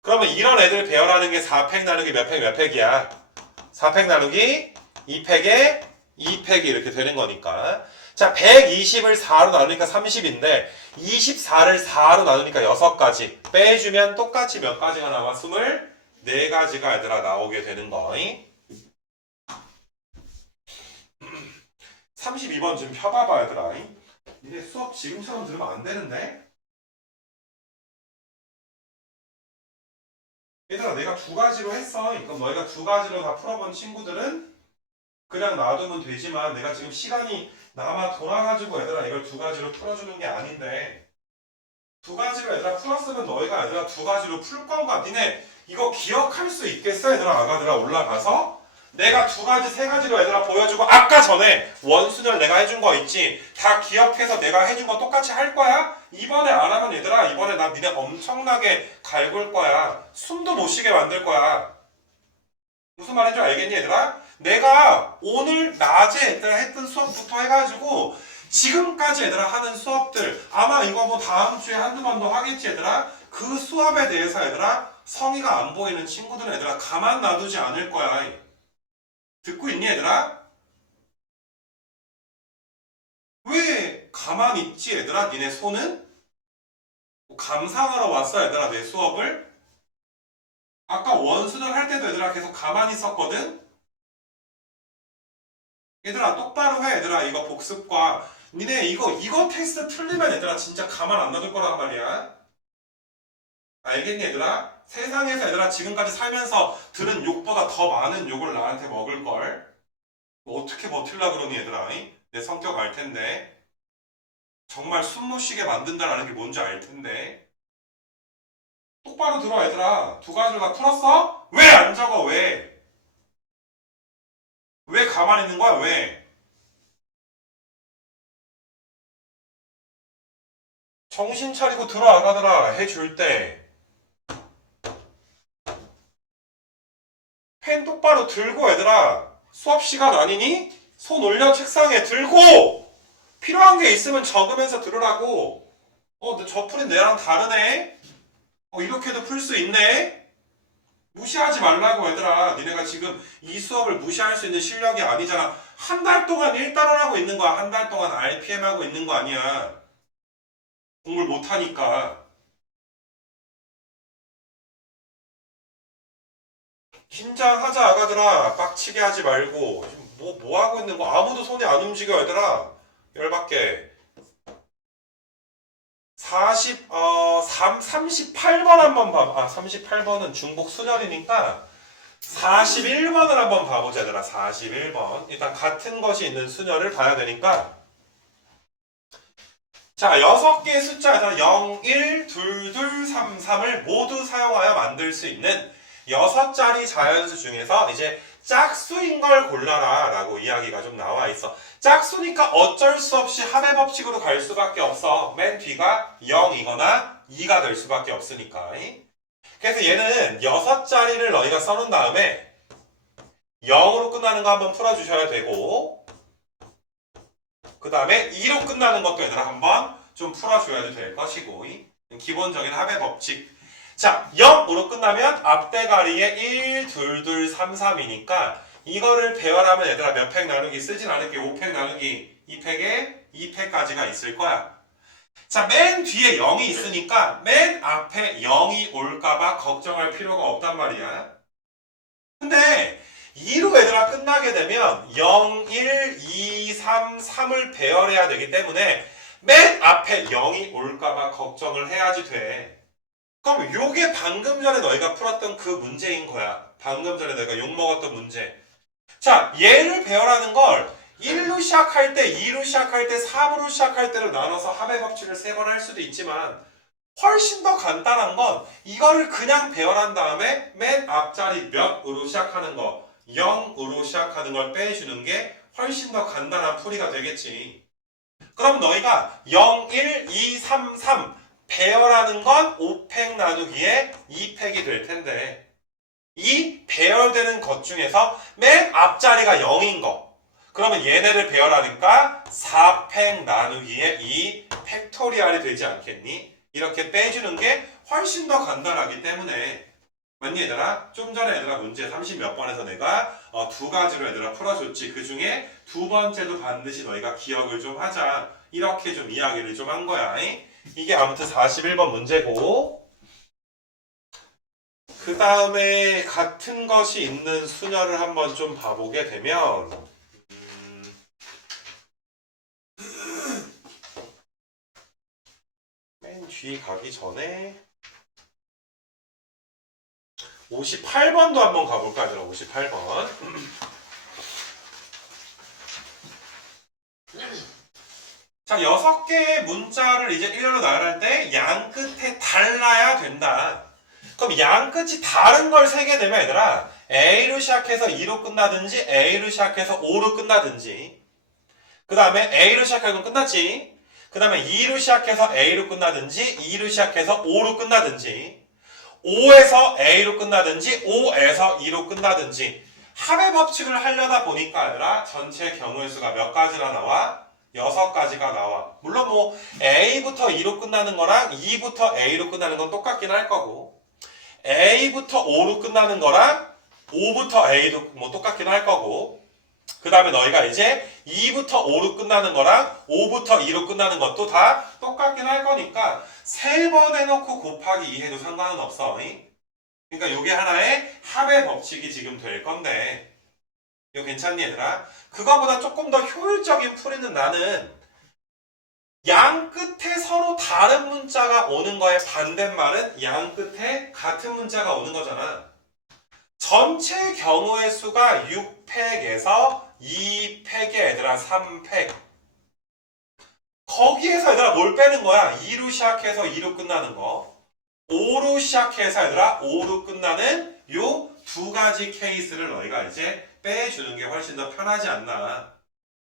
그러면 이런 애들 배열하는 게 4팩 나누기 몇 팩이야? 4팩 나누기 2팩에 2팩이 이렇게 되는 거니까. 자, 120을 4로 나누니까 30인데 24를 4로 나누니까 6가지 빼주면 똑같이 몇 가지가 나와? 24가지가 얘들아 나오게 되는 거잉. 32번 좀 펴봐봐 얘들아. 니네 수업 지금처럼 들으면 안 되는데? 얘들아 내가 2가지로 했어. 이건 너희가 2가지로 다 풀어본 친구들은 그냥 놔두면 되지만, 내가 지금 시간이 남아 돌아가지고 얘들아 이걸 2가지로 풀어주는 게 아닌데, 2가지로 얘들아 풀었으면 너희가 얘들아 2가지로 풀 건가? 니네 이거 기억할 수 있겠어 얘들아? 아가들아 올라가서 내가 2가지 3가지로 얘들아 보여주고, 아까 전에 원순열 내가 해준 거 있지? 다 기억해서 내가 해준 거 똑같이 할 거야? 이번에 안 하면 얘들아 이번에 나 니네 엄청나게 갈굴 거야. 숨도 못 쉬게 만들 거야. 무슨 말인지 알겠니 얘들아? 내가 오늘 낮에 얘들아 했던 수업부터 해가지고 지금까지 얘들아 하는 수업들, 아마 이거 뭐 다음 주에 한두 번 더 하겠지 얘들아? 그 수업에 대해서 얘들아 성의가 안 보이는 친구들은 얘들아 가만 놔두지 않을 거야. 듣고 있니 얘들아? 왜 가만히 있지 얘들아? 니네 손은? 감상하러 왔어 얘들아 내 수업을? 아까 원순을 할 때도 얘들아 계속 가만히 있었거든? 얘들아 똑바로 해 얘들아. 이거 복습과 니네 이거 테스트 틀리면 얘들아 진짜 가만 안 놔둘 거란 말이야. 알겠니 얘들아? 세상에서 얘들아 지금까지 살면서 들은 욕보다 더 많은 욕을 나한테 먹을걸? 뭐 어떻게 버틸라 그러니 얘들아? 내 성격 알 텐데. 정말 숨 못 쉬게 만든다라는 게 뭔지 알 텐데. 똑바로 들어 얘들아. 두 가지를 다 풀었어? 왜 안 적어 왜? 왜 가만히 있는 거야 왜? 정신 차리고 들어 아가들아 해줄 때. 펜 똑바로 들고 얘들아. 수업 시간 아니니? 손 올려 책상에 들고! 필요한 게 있으면 적으면서 들으라고. 근데 저 풀이 내랑 다르네? 이렇게도 풀 수 있네? 무시하지 말라고 얘들아. 니네가 지금 이 수업을 무시할 수 있는 실력이 아니잖아. 한 달 동안 1단원하고 있는 거야. 한 달 동안 RPM 하고 있는 거 아니야. 공부를 못하니까. 긴장하자 아가들아. 빡치게 하지 말고. 지금 뭐 하고 있는 거 아무도 손이 안 움직여 얘들아. 열받게. 38번 한번 봐. 38번은 중복 순열이니까 41번을 한번 봐보자 얘들아. 41번. 일단 같은 것이 있는 순열을 봐야 되니까. 자, 6개의 숫자에서 0, 1, 2, 2, 3, 3을 모두 사용하여 만들 수 있는 6자리 자연수 중에서 이제 짝수인 걸 골라라 라고 이야기가 좀 나와 있어. 짝수니까 어쩔 수 없이 합의 법칙으로 갈 수밖에 없어. 맨 뒤가 0이거나 2가 될 수밖에 없으니까. 그래서 얘는 6자리를 너희가 써놓은 다음에 0으로 끝나는 거 한번 풀어주셔야 되고, 그 다음에 2로 끝나는 것도 얘들아 한번 좀 풀어줘야 될 것이고, 기본적인 합의 법칙. 자, 0으로 끝나면 앞대가리에 1, 2, 2, 3, 3이니까 이거를 배열하면 얘들아 몇 팩 나누기 쓰진 않을게. 5팩 나누기 2팩에 2팩까지가 있을 거야. 자, 맨 뒤에 0이 있으니까 맨 앞에 0이 올까봐 걱정할 필요가 없단 말이야. 근데 2로 얘들아 끝나게 되면 0, 1, 2, 3, 3을 배열해야 되기 때문에 맨 앞에 0이 올까봐 걱정을 해야지 돼. 그럼 요게 방금 전에 너희가 풀었던 그 문제인 거야. 방금 전에 너희가 욕먹었던 문제. 자, 얘를 배열하는 걸 1로 시작할 때, 2로 시작할 때, 3으로 시작할 때로 나눠서 합의 법칙을 3번 할 수도 있지만 훨씬 더 간단한 건 이거를 그냥 배열한 다음에 맨 앞자리 몇으로 시작하는 거, 0으로 시작하는 걸 빼주는 게 훨씬 더 간단한 풀이가 되겠지. 그럼 너희가 0, 1, 2, 3, 3 배열하는 건 5팩 나누기에 2팩이 될 텐데 이 배열되는 것 중에서 맨 앞자리가 0인 거 그러면 얘네를 배열하니까 4팩 나누기에 2 팩토리얼이 되지 않겠니? 이렇게 빼주는 게 훨씬 더 간단하기 때문에 맞니 얘들아? 좀 전에 얘들아 문제 30 몇 번에서 내가 두 가지로 얘들아 풀어줬지. 그 중에 두 번째도 반드시 너희가 기억을 좀 하자. 이렇게 좀 이야기를 좀 한 거야. 이게 아무튼 41번 문제고 그 다음에 같은 것이 있는 수녀를 한번 좀 봐보게 되면 맨 뒤 가기 전에 58번도 한번 가볼까? 58번 자, 6개의 문자를 이제 일렬로 나열할 때 양 끝에 달라야 된다. 그럼 양 끝이 다른 걸 세게 되면 얘들아 A로 시작해서 2로 끝나든지 A로 시작해서 5로 끝나든지 그 다음에 A로 시작하면 끝났지. 그 다음에 2로 시작해서 A로 끝나든지 2로 시작해서 5로 끝나든지 5에서 A로 끝나든지 5에서 2로 끝나든지 합의 법칙을 하려다 보니까 얘들아 전체 경우의 수가 몇 가지나 나와? 6가지가 나와. 물론 뭐 A부터 2로 끝나는 거랑 2부터 A로 끝나는 건 똑같긴 할 거고 A부터 5로 끝나는 거랑 5부터 A도 뭐 똑같긴 할 거고 그 다음에 너희가 이제 2부터 5로 끝나는 거랑 5부터 2로 끝나는 것도 다 똑같긴 할 거니까 3번 해놓고 곱하기 2 해도 상관은 없어. 그러니까 이게 하나의 합의 법칙이 지금 될 건데 이거 괜찮니 얘들아? 그거보다 조금 더 효율적인 풀이는 나는 양 끝에 서로 다른 문자가 오는 거의 반대말은 양 끝에 같은 문자가 오는 거잖아. 전체 경우의 수가 6팩에서 2팩의 얘들아 3팩. 거기에서 얘들아 뭘 빼는 거야? 2로 시작해서 2로 끝나는 거. 5로 시작해서 얘들아 5로 끝나는 요 두 가지 케이스를 너희가 이제 빼주는 게 훨씬 더 편하지 않나.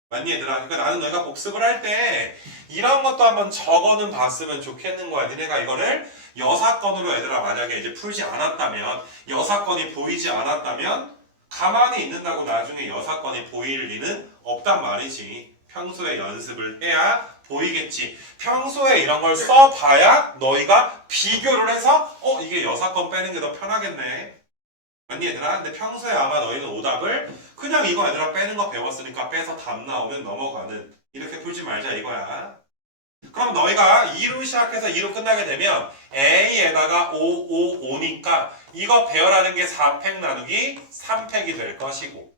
맞니 얘들아? 그러니까 나는 너희가 복습을 할 때 이런 것도 한번 적어는 봤으면 좋겠는 거야. 니네가 이거를 여사건으로 얘들아 만약에 이제 풀지 않았다면, 여사건이 보이지 않았다면 가만히 있는다고 나중에 여사건이 보일 리는 없단 말이지. 평소에 연습을 해야 보이겠지. 평소에 이런 걸 써봐야 너희가 비교를 해서 이게 여사건 빼는 게 더 편하겠네. 맞니 얘들아? 근데 평소에 아마 너희는 오답을 그냥 이거 얘들아 빼는 거 배웠으니까 빼서 답 나오면 넘어가는, 이렇게 풀지 말자 이거야. 그럼 너희가 2로 시작해서 2로 끝나게 되면 A에다가 5, 5, 5니까 이거 배열하는 게 4팩 나누기 3팩이 될 것이고,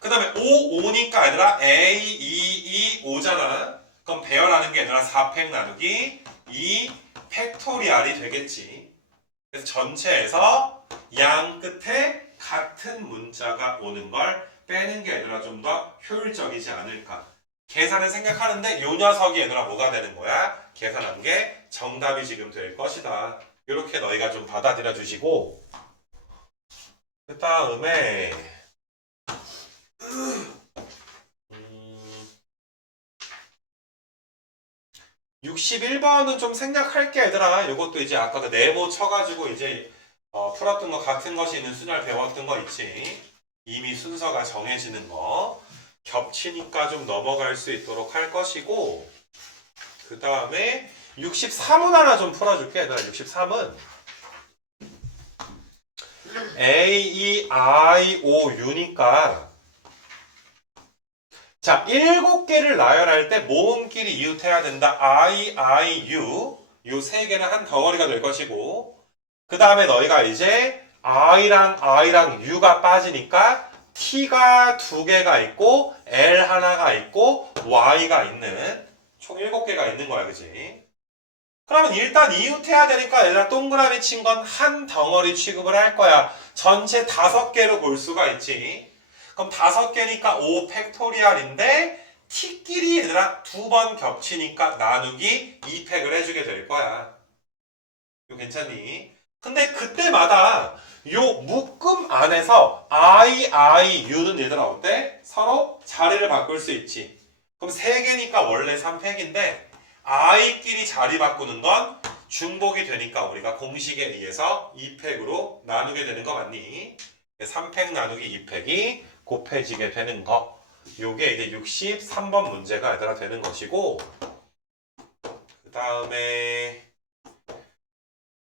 그 다음에 5, 5니까 얘들아 A, 2, 2, 5잖아. 그럼 배열하는 게 얘들아 4팩 나누기 2 팩토리알이 되겠지. 그래서 전체에서 양 끝에 같은 문자가 오는 걸 빼는 게 얘들아 좀 더 효율적이지 않을까. 계산을 생각하는데 요 녀석이 얘들아 뭐가 되는 거야? 계산한 게 정답이 지금 될 것이다. 이렇게 너희가 좀 받아들여 주시고, 그 다음에 61번은 좀 생략할게 얘들아. 이것도 이제 아까 그 네모 쳐가지고 이제 풀었던 거 같은 것이 있는 순열 배웠던 거 있지. 이미 순서가 정해지는 거. 겹치니까 좀 넘어갈 수 있도록 할 것이고, 그 다음에 63은 하나 좀 풀어줄게 얘들아. 63은 A, E, I, O, U니까 자, 7개를 나열할 때 모음끼리 이웃해야 된다. I, U. 요 세 개는 한 덩어리가 될 것이고, 그 다음에 너희가 이제 I랑 U가 빠지니까 T가 2개가 있고 L 하나가 있고 Y가 있는 총 7개가 있는 거야. 그지? 그러면 일단 이웃해야 되니까 얘들아 동그라미 친 건 한 덩어리 취급을 할 거야. 전체 5개로 볼 수가 있지. 그럼 5개니까 5 팩토리얼인데 t끼리 얘들아 2번 겹치니까 나누기 2팩을 해주게 될 거야. 이거 괜찮니? 근데 그때마다 요 묶음 안에서 U는 얘들아 어때? 서로 자리를 바꿀 수 있지. 그럼 3개니까 원래 3팩인데 I끼리 자리 바꾸는 건 중복이 되니까 우리가 공식에 의해서 2팩으로 나누게 되는 거 맞니? 3팩 나누기 2팩이 곱해지게 되는 거. 요게 이제 63번 문제가 얘들아 되는 것이고, 그 다음에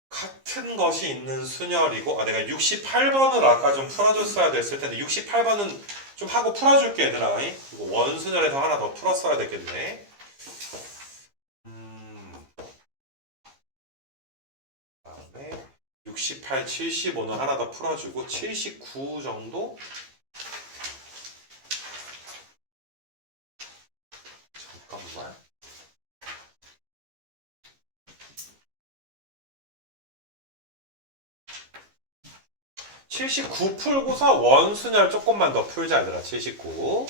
같은 것이 있는 순열이고, 내가 68번을 아까 좀 풀어줬어야 됐을 텐데 68번은 좀 하고 풀어줄게 얘들아. 이거 원순열에서 하나 더 풀었어야 되겠네. 그다음에 68, 75는 하나 더 풀어주고 79 정도? 잠깐만. 79 풀고서 원순열 조금만 더 풀자 얘들아. 79.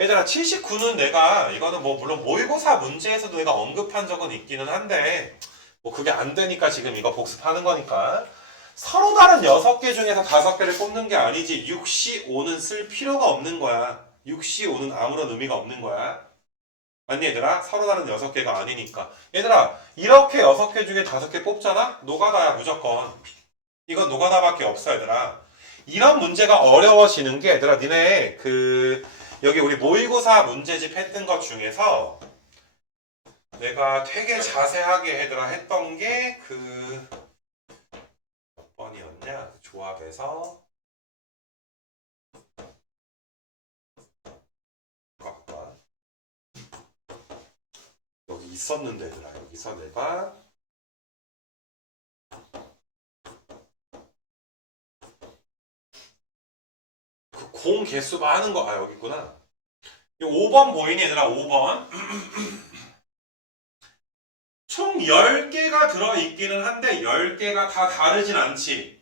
얘들아 79는 내가 이거는 뭐 물론 모의고사 문제에서도 내가 언급한 적은 있기는 한데 뭐 그게 안 되니까 지금 이거 복습하는 거니까 서로 다른 6개 중에서 5개를 꼽는 게 아니지 6시 5는 쓸 필요가 없는 거야. 6시 5는 아무런 의미가 없는 거야. 맞니 얘들아? 서로 다른 6개가 아니니까. 얘들아 이렇게 6개 중에 5개 뽑잖아? 노가다야 무조건. 이건 노가다밖에 없어 얘들아. 이런 문제가 어려워지는 게 얘들아 니네 여기 우리 모의고사 문제집 했던 것 중에서 내가 되게 자세하게 얘들아 했던 게 몇 번이었냐? 조합에서 잠깐만. 여기 있었는데 얘들아 여기서 내가 그 공 개수 많은 거 여기 있구나. 5번 보이니 얘들아 5번 총 10개가 들어있기는 한데 10개가 다 다르진 않지.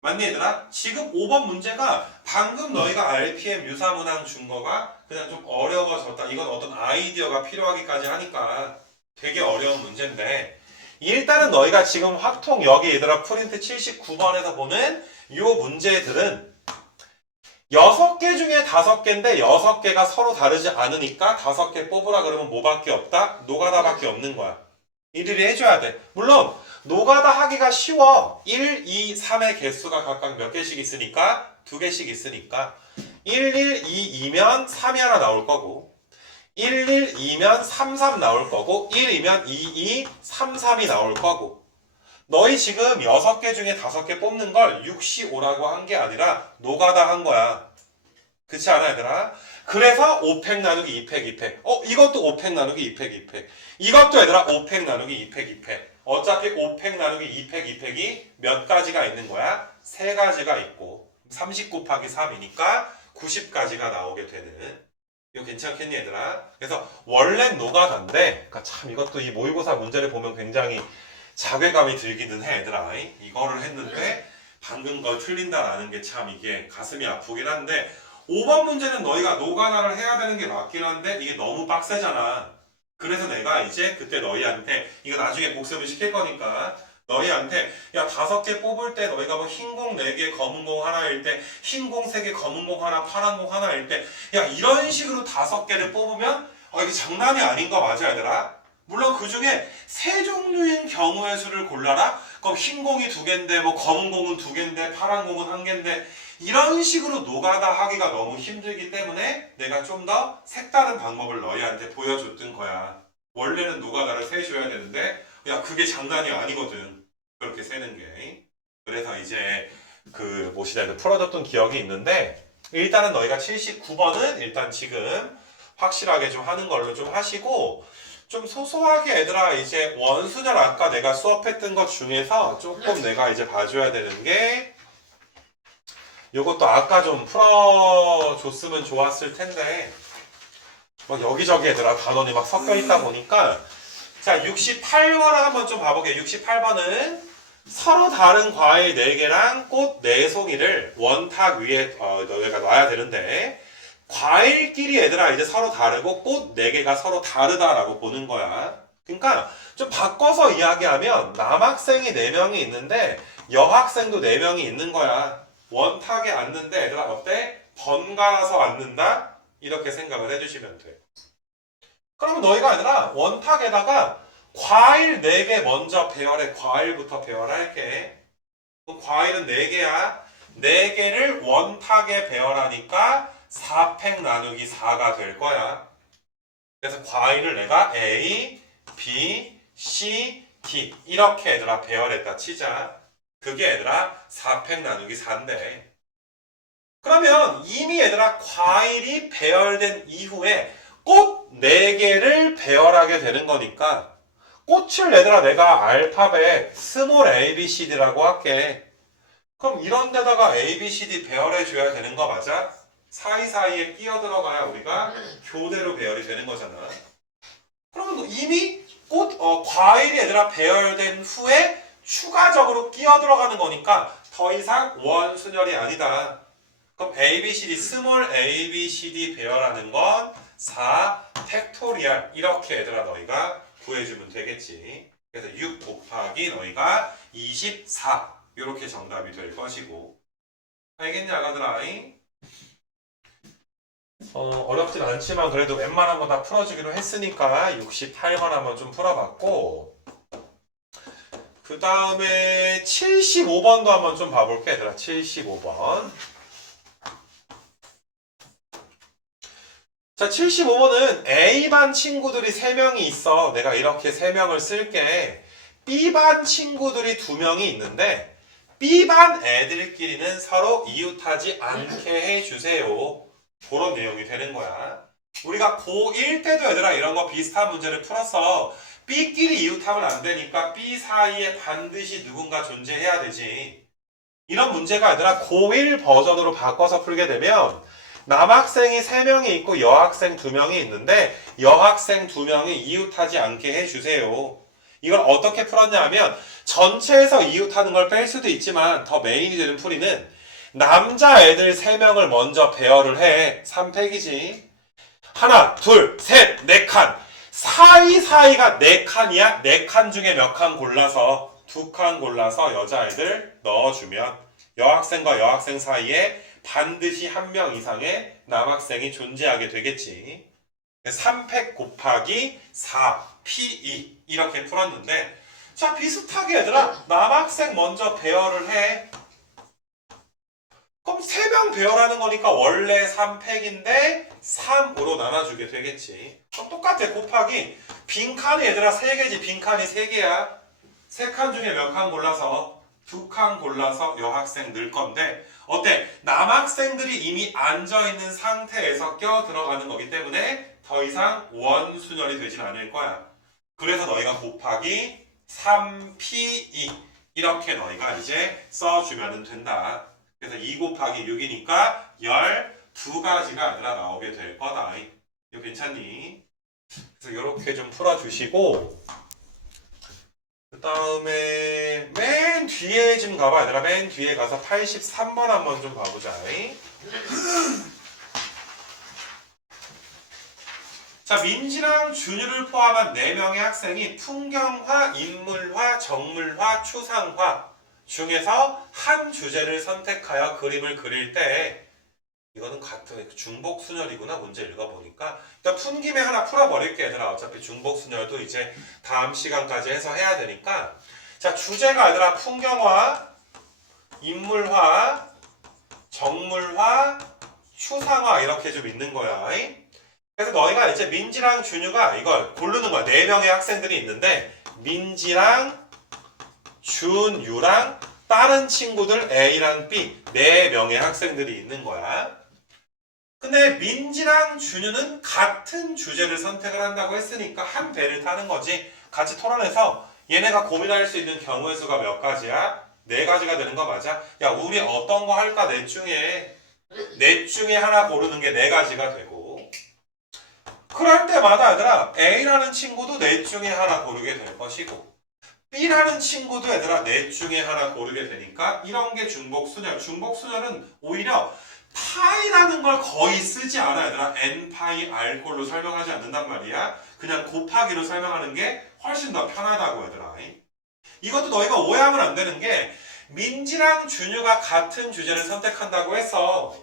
맞니 얘들아? 지금 5번 문제가 방금 너희가 RPM 유사문항 준 거가 그냥 좀 어려워졌다. 이건 어떤 아이디어가 필요하기까지 하니까 되게 어려운 문제인데 일단은 너희가 지금 확통 여기 얘들아 프린트 79번에서 보는 이 문제들은 6개 중에 5개인데 6개가 서로 다르지 않으니까 5개 뽑으라 그러면 뭐밖에 없다? 노가다밖에 없는 거야. 일일이 해줘야 돼. 물론 노가다 하기가 쉬워. 1, 2, 3의 개수가 각각 몇 개씩 있으니까 2개씩 있으니까 1, 1, 2, 2면 3이 하나 나올 거고 1, 1, 2면 3, 3 나올 거고 1이면 2, 2, 3, 3이 나올 거고 너희 지금 6개 중에 5개 뽑는 걸 6시5라고 한 게 아니라 노가다 한 거야. 그렇지 않아 얘들아? 그래서 5팩 나누기 2팩 2팩 이것도 5팩 나누기 2팩 2팩 이것도 얘들아 5팩 나누기 2팩 2팩 어차피 5팩 나누기 2팩 2팩이 몇 가지가 있는 거야? 3가지가 있고 30 곱하기 3이니까 90가지가 나오게 되는 이거 괜찮겠니 얘들아? 그래서 원래 노가다인데 그러니까 참 이것도 이 모의고사 문제를 보면 굉장히 자괴감이 들기는 해 얘들아. 이거를 했는데 방금 걸 틀린다라는 게 참 이게 가슴이 아프긴 한데 5번 문제는 너희가 노가다를 해야 되는 게 맞긴 한데 이게 너무 빡세잖아. 그래서 내가 이제 그때 너희한테 이거 나중에 복습을 시킬 거니까 너희한테 야 5개 뽑을 때 너희가 뭐 흰공 4개 검은 공 하나일 때 흰공 3개 검은 공 하나 파란 공 하나일 때 야 이런 식으로 5개를 뽑으면 이게 장난이 아닌 거 맞아 얘들아? 물론 그 중에 3종류인 경우의 수를 골라라? 그럼 흰 공이 2개인데 뭐 검은 공은 2개인데 파란 공은 1개인데 이런 식으로 노가다 하기가 너무 힘들기 때문에 내가 좀 더 색다른 방법을 너희한테 보여줬던 거야. 원래는 노가다를 세줘야 되는데 야 그게 장난이 아니거든. 그렇게 세는 게. 그래서 이제 그 모시다에서 풀어줬던 기억이 있는데 일단은 너희가 79번은 일단 지금 확실하게 좀 하는 걸로 좀 하시고 좀 소소하게 얘들아 이제 원순열 아까 내가 수업했던 것 중에서 조금 내가 이제 봐줘야 되는 게 요것도 아까 좀 풀어줬으면 좋았을 텐데 뭐 여기저기 얘들아 단원이 막 섞여 있다 보니까 자 68번을 한번 좀 봐볼게요. 68번은 서로 다른 과일 4개랑 꽃 4송이를 원탁 위에 너희가 놔야 되는데 과일끼리 얘들아 이제 서로 다르고 꽃 4개가 서로 다르다라고 보는 거야. 그러니까 좀 바꿔서 이야기하면 남학생이 4명이 있는데 여학생도 4명이 있는 거야. 원탁에 앉는데 얘들아 어때? 번갈아서 앉는다? 이렇게 생각을 해주시면 돼. 그러면 너희가 얘들아 원탁에다가 과일 4개 먼저 배열해. 과일부터 배열할게. 과일은 4개야. 4개를 원탁에 배열하니까 4팩 나누기 4가 될 거야. 그래서 과일을 내가 A, B, C, D 이렇게 얘들아 배열했다 치자. 그게 얘들아 4팩 나누기 4인데 그러면 이미 얘들아 과일이 배열된 이후에 꽃 4개를 배열하게 되는 거니까 꽃을 얘들아 내가 알파벳 스몰 A, B, C, D라고 할게. 그럼 이런 데다가 A, B, C, D 배열해 줘야 되는 거 맞아? 사이사이에 끼어 들어가야 우리가 교대로 배열이 되는 거잖아. 그러면 이미 과일이 얘들아 배열된 후에 추가적으로 끼어 들어가는 거니까 더 이상 원순열이 아니다. 그럼 A, B, C, D, 스몰 A, B, C, D 배열하는 건 4 팩토리얼 이렇게 얘들아 너희가 구해주면 되겠지. 그래서 6 곱하기 너희가 24 이렇게 정답이 될 것이고 알겠냐 아가들아? 어렵진 않지만 그래도 웬만한 거 다 풀어주기로 했으니까 68번 한번 좀 풀어봤고 그 다음에 75번도 한번 좀 봐볼게 얘들아. 75번 자 75번은 A반 친구들이 3명이 있어. 내가 이렇게 3명을 쓸게. B반 친구들이 2명이 있는데 B반 애들끼리는 서로 이웃하지 않게 해주세요. 그런 내용이 되는 거야. 우리가 고1 때도 얘들아 이런 거 비슷한 문제를 풀었어. B끼리 이웃하면 안 되니까 B 사이에 반드시 누군가 존재해야 되지. 이런 문제가 얘들아 고1 버전으로 바꿔서 풀게 되면 남학생이 3명이 있고 여학생 2명이 있는데 여학생 2명이 이웃하지 않게 해주세요. 이걸 어떻게 풀었냐면 전체에서 이웃하는 걸 뺄 수도 있지만 더 메인이 되는 풀이는 남자애들 3명을 먼저 배열을 해. 3팩이지. 하나, 둘, 셋, 4칸. 사이사이가 4칸이야. 4칸 중에 몇 칸 골라서 2칸 골라서 여자애들 넣어주면 여학생과 여학생 사이에 반드시 한 명 이상의 남학생이 존재하게 되겠지. 3팩 곱하기 4 P2 이렇게 풀었는데 자 비슷하게 얘들아 남학생 먼저 배열을 해. 그럼 3명 배열하는 거니까 원래 3팩인데 3으로 나눠주게 되겠지. 그럼 똑같아. 곱하기 빈칸이 얘들아 3개지. 빈칸이 3개야. 3칸 중에 몇 칸 골라서 2칸 골라서 여학생 넣을 건데 어때? 남학생들이 이미 앉아있는 상태에서 껴 들어가는 거기 때문에 더 이상 원순열이 되진 않을 거야. 그래서 너희가 곱하기 3P2 이렇게 너희가 이제 써주면 된다. 그래서 2 곱하기 6이니까 12가지가 아니라 나오게 될 거다. 이거 괜찮니? 그래서 이렇게 좀 풀어주시고 그 다음에 맨 뒤에 좀 가봐. 얘들아 맨 뒤에 가서 83번 한번 좀 봐보자. 자, 민지랑 준유를 포함한 4명의 학생이 풍경화, 인물화, 정물화, 추상화 중에서 한 주제를 선택하여 그림을 그릴 때 이거는 같은 중복순열이구나. 문제 읽어보니까 일단 푼 김에 하나 풀어버릴게 얘들아. 어차피 중복순열도 이제 다음 시간까지 해서 해야 되니까 자 주제가 얘들아 풍경화, 인물화, 정물화, 추상화 이렇게 좀 있는 거야. 그래서 너희가 이제 민지랑 준유가 이걸 고르는 거야. 4명의 학생들이 있는데 민지랑 준유랑 다른 친구들 A랑 B 4명의 학생들이 있는 거야. 근데 민지랑 준유는 같은 주제를 선택을 한다고 했으니까 한 배를 타는 거지. 같이 토론해서 얘네가 고민할 수 있는 경우의 수가 몇 가지야? 4가지가 되는 거 맞아? 야 우리 어떤 거 할까? 넷 중에 하나 고르는 게 4가지가 되고 그럴 때마다 얘들아 A라는 친구도 넷 중에 하나 고르게 될 것이고 B라는 친구도 얘들아 넷 중에 하나 고르게 되니까 이런 게 중복순열. 중복순열은 오히려 파이라는 걸 거의 쓰지 않아 얘들아. n파이 r꼴로 설명하지 않는단 말이야. 그냥 곱하기로 설명하는 게 훨씬 더 편하다고 얘들아. 이것도 너희가 오해하면 안 되는 게 민지랑 준유가 같은 주제를 선택한다고 해서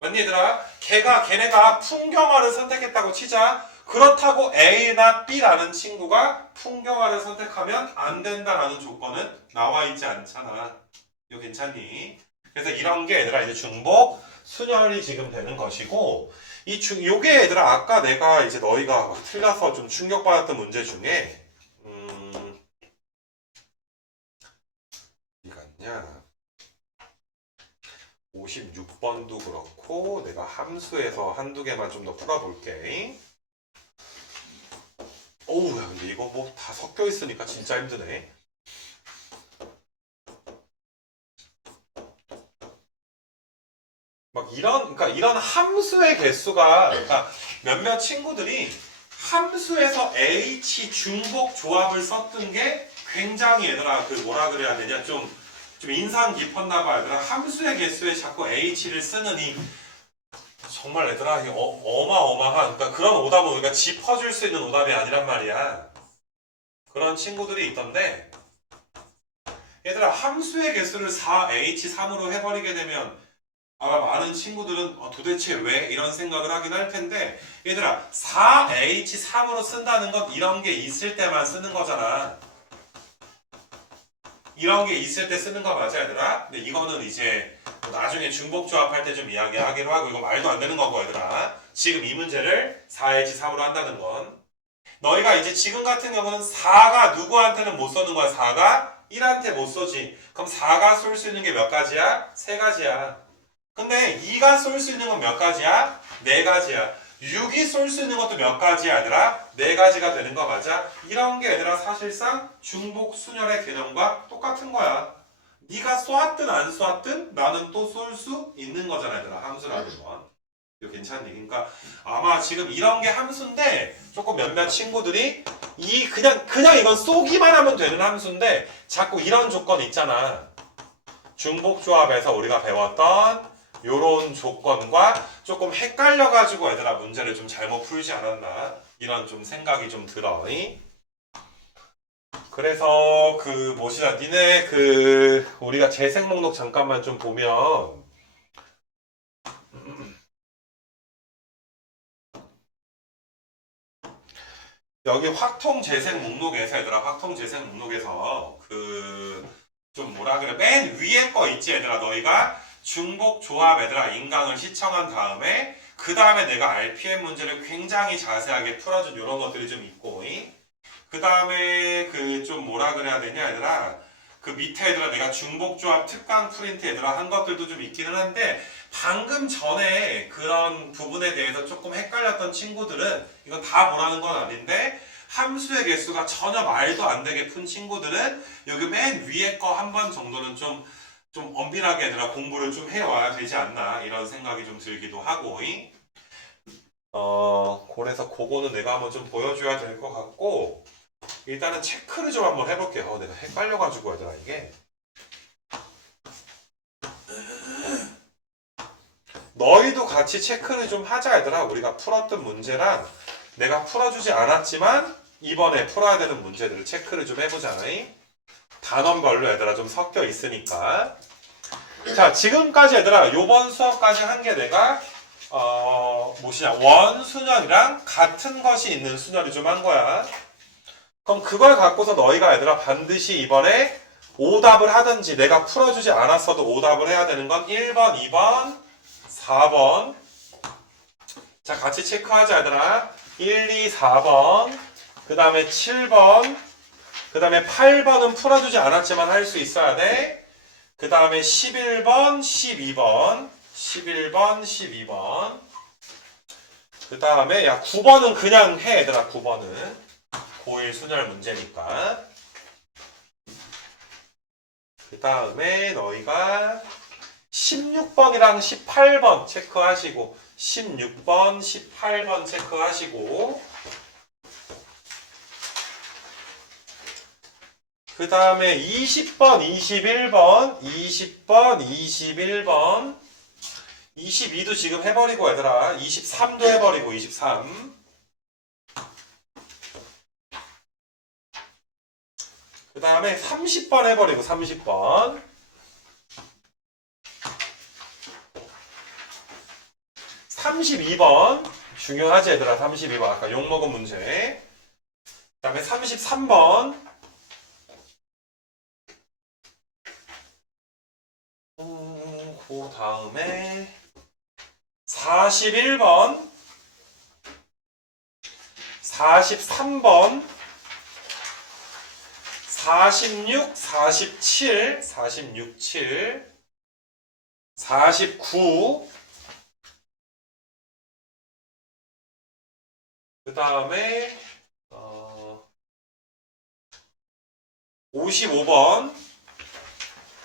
맞니 얘들아? 걔네가 풍경화를 선택했다고 치자. 그렇다고 A나 B라는 친구가 풍경화를 선택하면 안 된다라는 조건은 나와 있지 않잖아. 이거 괜찮니? 그래서 이런 게 얘들아 이제 중복 순열이 지금 되는 것이고 요게 얘들아 아까 내가 이제 너희가 막 틀려서 좀 충격받았던 문제 중에 어디 갔냐 56번도 그렇고 내가 함수에서 한두 개만 좀 더 풀어볼게. 어우 야 근데 이거 뭐 다 섞여 있으니까 진짜 힘드네. 막 이런 함수의 개수가 그러니까 몇몇 친구들이 함수에서 H 중복 조합을 썼던 게 굉장히 얘들아 그 뭐라 그래야 되냐 좀 인상 깊었나 봐. 얘들아 함수의 개수에 자꾸 H를 쓰느니 정말 얘들아 어마어마한 그러니까 그런 오답은 우리가 짚어줄 수 있는 오답이 아니란 말이야. 그런 친구들이 있던데 얘들아 함수의 개수를 4H3으로 해버리게 되면 아마 많은 친구들은 도대체 왜 이런 생각을 하긴 할 텐데 얘들아 4H3으로 쓴다는 건 이런 게 있을 때만 쓰는 거잖아. 이런 게 있을 때 쓰는 거 맞아 얘들아? 근데 이거는 이제 나중에 중복조합할 때 좀 이야기하기로 하고 이거 말도 안 되는 거고 얘들아. 지금 이 문제를 4H3으로 한다는 건 너희가 이제 지금 같은 경우는 4가 누구한테는 못 써는 거야. 4가 1한테 못 써지. 그럼 4가 쏠 수 있는 게 몇 가지야? 3가지야. 근데 2가 쏠 수 있는 건 몇 가지야? 4가지야. 6이 쏠 수 있는 것도 몇 가지야 얘들아? 4가지가 되는 거 맞아? 이런 게 얘들아 사실상 중복순열의 개념과 똑같은 거야. 네가 쏘았든 안 쏘았든 나는 또 쏠 수 있는 거잖아 얘들아. 함수라는 건. 이거 괜찮니? 그러니까 아마 지금 이런 게 함수인데 조금 몇몇 친구들이 그냥 이건 쏘기만 하면 되는 함수인데 자꾸 이런 조건 있잖아. 중복조합에서 우리가 배웠던 요런 조건과 조금 헷갈려가지고 얘들아 문제를 좀 잘못 풀지 않았나 이런 좀 생각이 좀 들어. 그래서 그 뭐시라 니네 그 우리가 재생 목록 잠깐만 좀 보면 여기 확통 재생 목록에서 얘들아 확통 재생 목록에서 그 좀 뭐라 그래 맨 위에 거 있지 얘들아 너희가 중복 조합 얘들아 인강을 시청한 다음에 그 다음에 내가 RPM 문제를 굉장히 자세하게 풀어준 이런 것들이 좀 있고 그 다음에 그 좀 뭐라 그래야 되냐 얘들아 그 밑에 얘들아 내가 중복 조합 특강 프린트 얘들아 한 것들도 좀 있기는 한데 방금 전에 그런 부분에 대해서 조금 헷갈렸던 친구들은 이건 다 보라는 건 아닌데 함수의 개수가 전혀 말도 안 되게 푼 친구들은 여기 맨 위에 거 한 번 정도는 좀 엄밀하게 얘들아 공부를 좀 해와야 되지 않나 이런 생각이 좀 들기도 하고 그래서 그거는 내가 한번 좀 보여줘야 될 것 같고 일단은 체크를 좀 한번 해볼게요. 내가 헷갈려가지고 얘들아 이게 너희도 같이 체크를 좀 하자 얘들아. 우리가 풀었던 문제랑 내가 풀어주지 않았지만 이번에 풀어야 되는 문제들을 체크를 좀 해보자. 단원별로 얘들아 좀 섞여 있으니까. 자 지금까지 얘들아 요번 수업까지 한 게 내가 원순열이랑 같은 것이 있는 순열이 좀 한 거야. 그럼 그걸 갖고서 너희가 얘들아 반드시 이번에 오답을 하든지 내가 풀어주지 않았어도 오답을 해야 되는 건 1번, 2번, 4번. 자 같이 체크하자 얘들아. 1, 2, 4번 그 다음에 7번 그 다음에 8번은 풀어주지 않았지만 할 수 있어야 돼. 그 다음에 11번, 12번 11번, 12번 그 다음에 야 9번은 그냥 해 얘들아. 9번은 고1 순열 문제니까. 그 다음에 너희가 16번이랑 18번 체크하시고 16번, 18번 체크하시고 그 다음에 20번, 21번 20번, 21번 22도 지금 해버리고 얘들아. 23도 해버리고 23 그 다음에 30번 해버리고 30번 32번 중요하지 얘들아. 32번 아까 욕먹은 문제. 그 다음에 33번 그 다음에 41번 43번 46, 47 46, 7 49 그 다음에 55번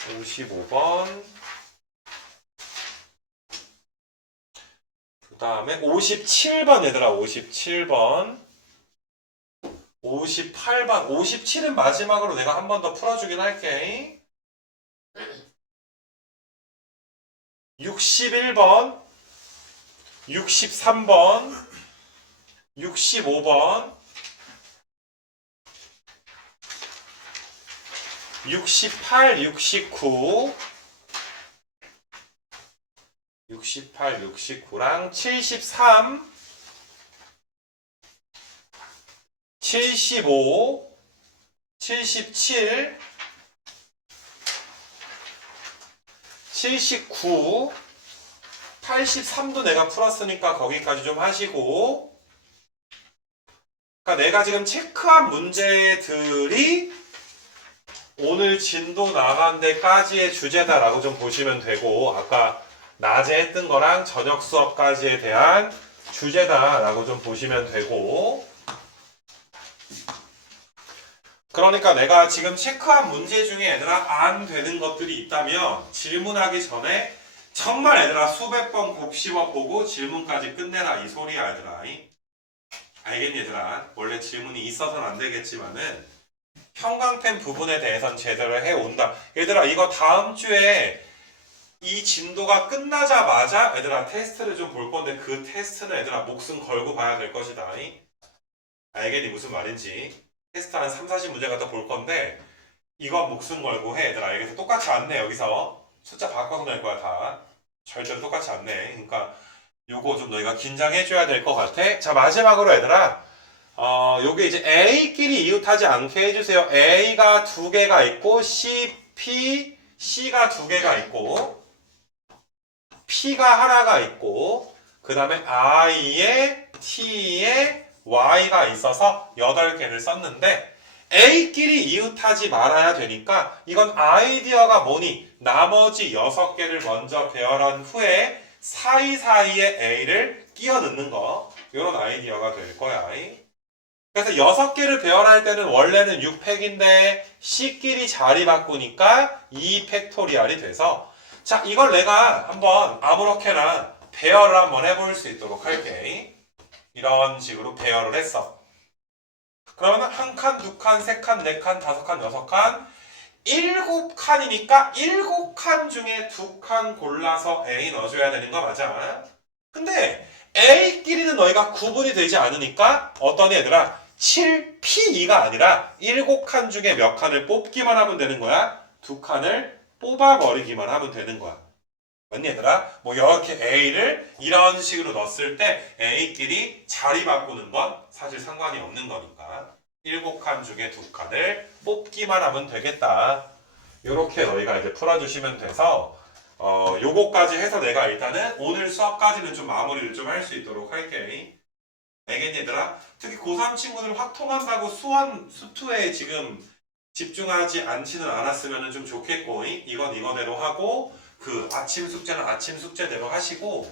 55번 그 다음에 57번 얘들아. 57번 58번 57은 마지막으로 내가 한 번 더 풀어주긴 할게. 61번 63번 65번 68, 69 68, 69랑 73 75 77 79 83도 내가 풀었으니까 거기까지 좀 하시고 그러니까 내가 지금 체크한 문제들이 오늘 진도 나간 데까지의 주제다라고 좀 보시면 되고 아까 낮에 했던 거랑 저녁 수업까지에 대한 주제다라고 좀 보시면 되고 그러니까 내가 지금 체크한 문제 중에 얘들아 안 되는 것들이 있다면 질문하기 전에 정말 얘들아 수백 번 곱씹어 보고 질문까지 끝내라 이 소리야 얘들아. 알겠니 얘들아? 원래 질문이 있어서는 안 되겠지만은 형광펜 부분에 대해서는 제대로 해온다. 얘들아 이거 다음 주에 이 진도가 끝나자마자 얘들아 테스트를 좀 볼 건데 그 테스트는 얘들아 목숨 걸고 봐야 될 것이다. 알겠니 무슨 말인지? 테스트 한 3, 40문제 갖다 볼 건데 이건 목숨 걸고 해 얘들아. 여기서 똑같이 안 내. 여기서 숫자 바꿔서 낼 거야 다. 절대로 똑같이 안 내. 그러니까 요거 좀 너희가 긴장해줘야 될 것 같아. 자 마지막으로 얘들아 요게 이제 A끼리 이웃하지 않게 해주세요. A가 두 개가 있고 C, P, C가 두 개가 있고 P가 하나가 있고 그 다음에 I에 T에 Y가 있어서 8개를 썼는데 A끼리 이웃하지 말아야 되니까 이건 아이디어가 뭐니? 나머지 6개를 먼저 배열한 후에 사이사이에 A를 끼워 넣는 거 이런 아이디어가 될 거야. 그래서 6개를 배열할 때는 원래는 6팩인데 C끼리 자리 바꾸니까 2팩토리얼이 돼서 자 이걸 내가 한번 아무렇게나 배열을 한번 해볼 수 있도록 할게. 이런 식으로 배열을 했어. 그러면 한 칸, 두 칸, 세 칸, 네 칸, 다섯 칸, 여섯 칸 7칸이니까 7칸 중에 2칸 골라서 A 넣어줘야 되는 거 맞아? 근데 A끼리는 너희가 구분이 되지 않으니까 어떤 얘들아 7P2가 아니라 7칸 중에 몇 칸을 뽑기만 하면 되는 거야. 2칸을 뽑아버리기만 하면 되는 거야. 맞니 얘들아? 뭐 이렇게 A를 이런 식으로 넣었을 때 A끼리 자리 바꾸는 건 사실 상관이 없는 거니까 7칸 중에 2칸을 뽑기만 하면 되겠다. 이렇게 너희가 이제 풀어주시면 돼서 요거까지 해서 내가 일단은 오늘 수업까지는 좀 마무리를 좀 할 수 있도록 할게. 알겠니 얘들아? 특히 고3 친구들 확 통한다고 수투에 지금 집중하지 않지는 않았으면 좀 좋겠고 이건 이거대로 하고 그 아침 숙제는 아침 숙제대로 하시고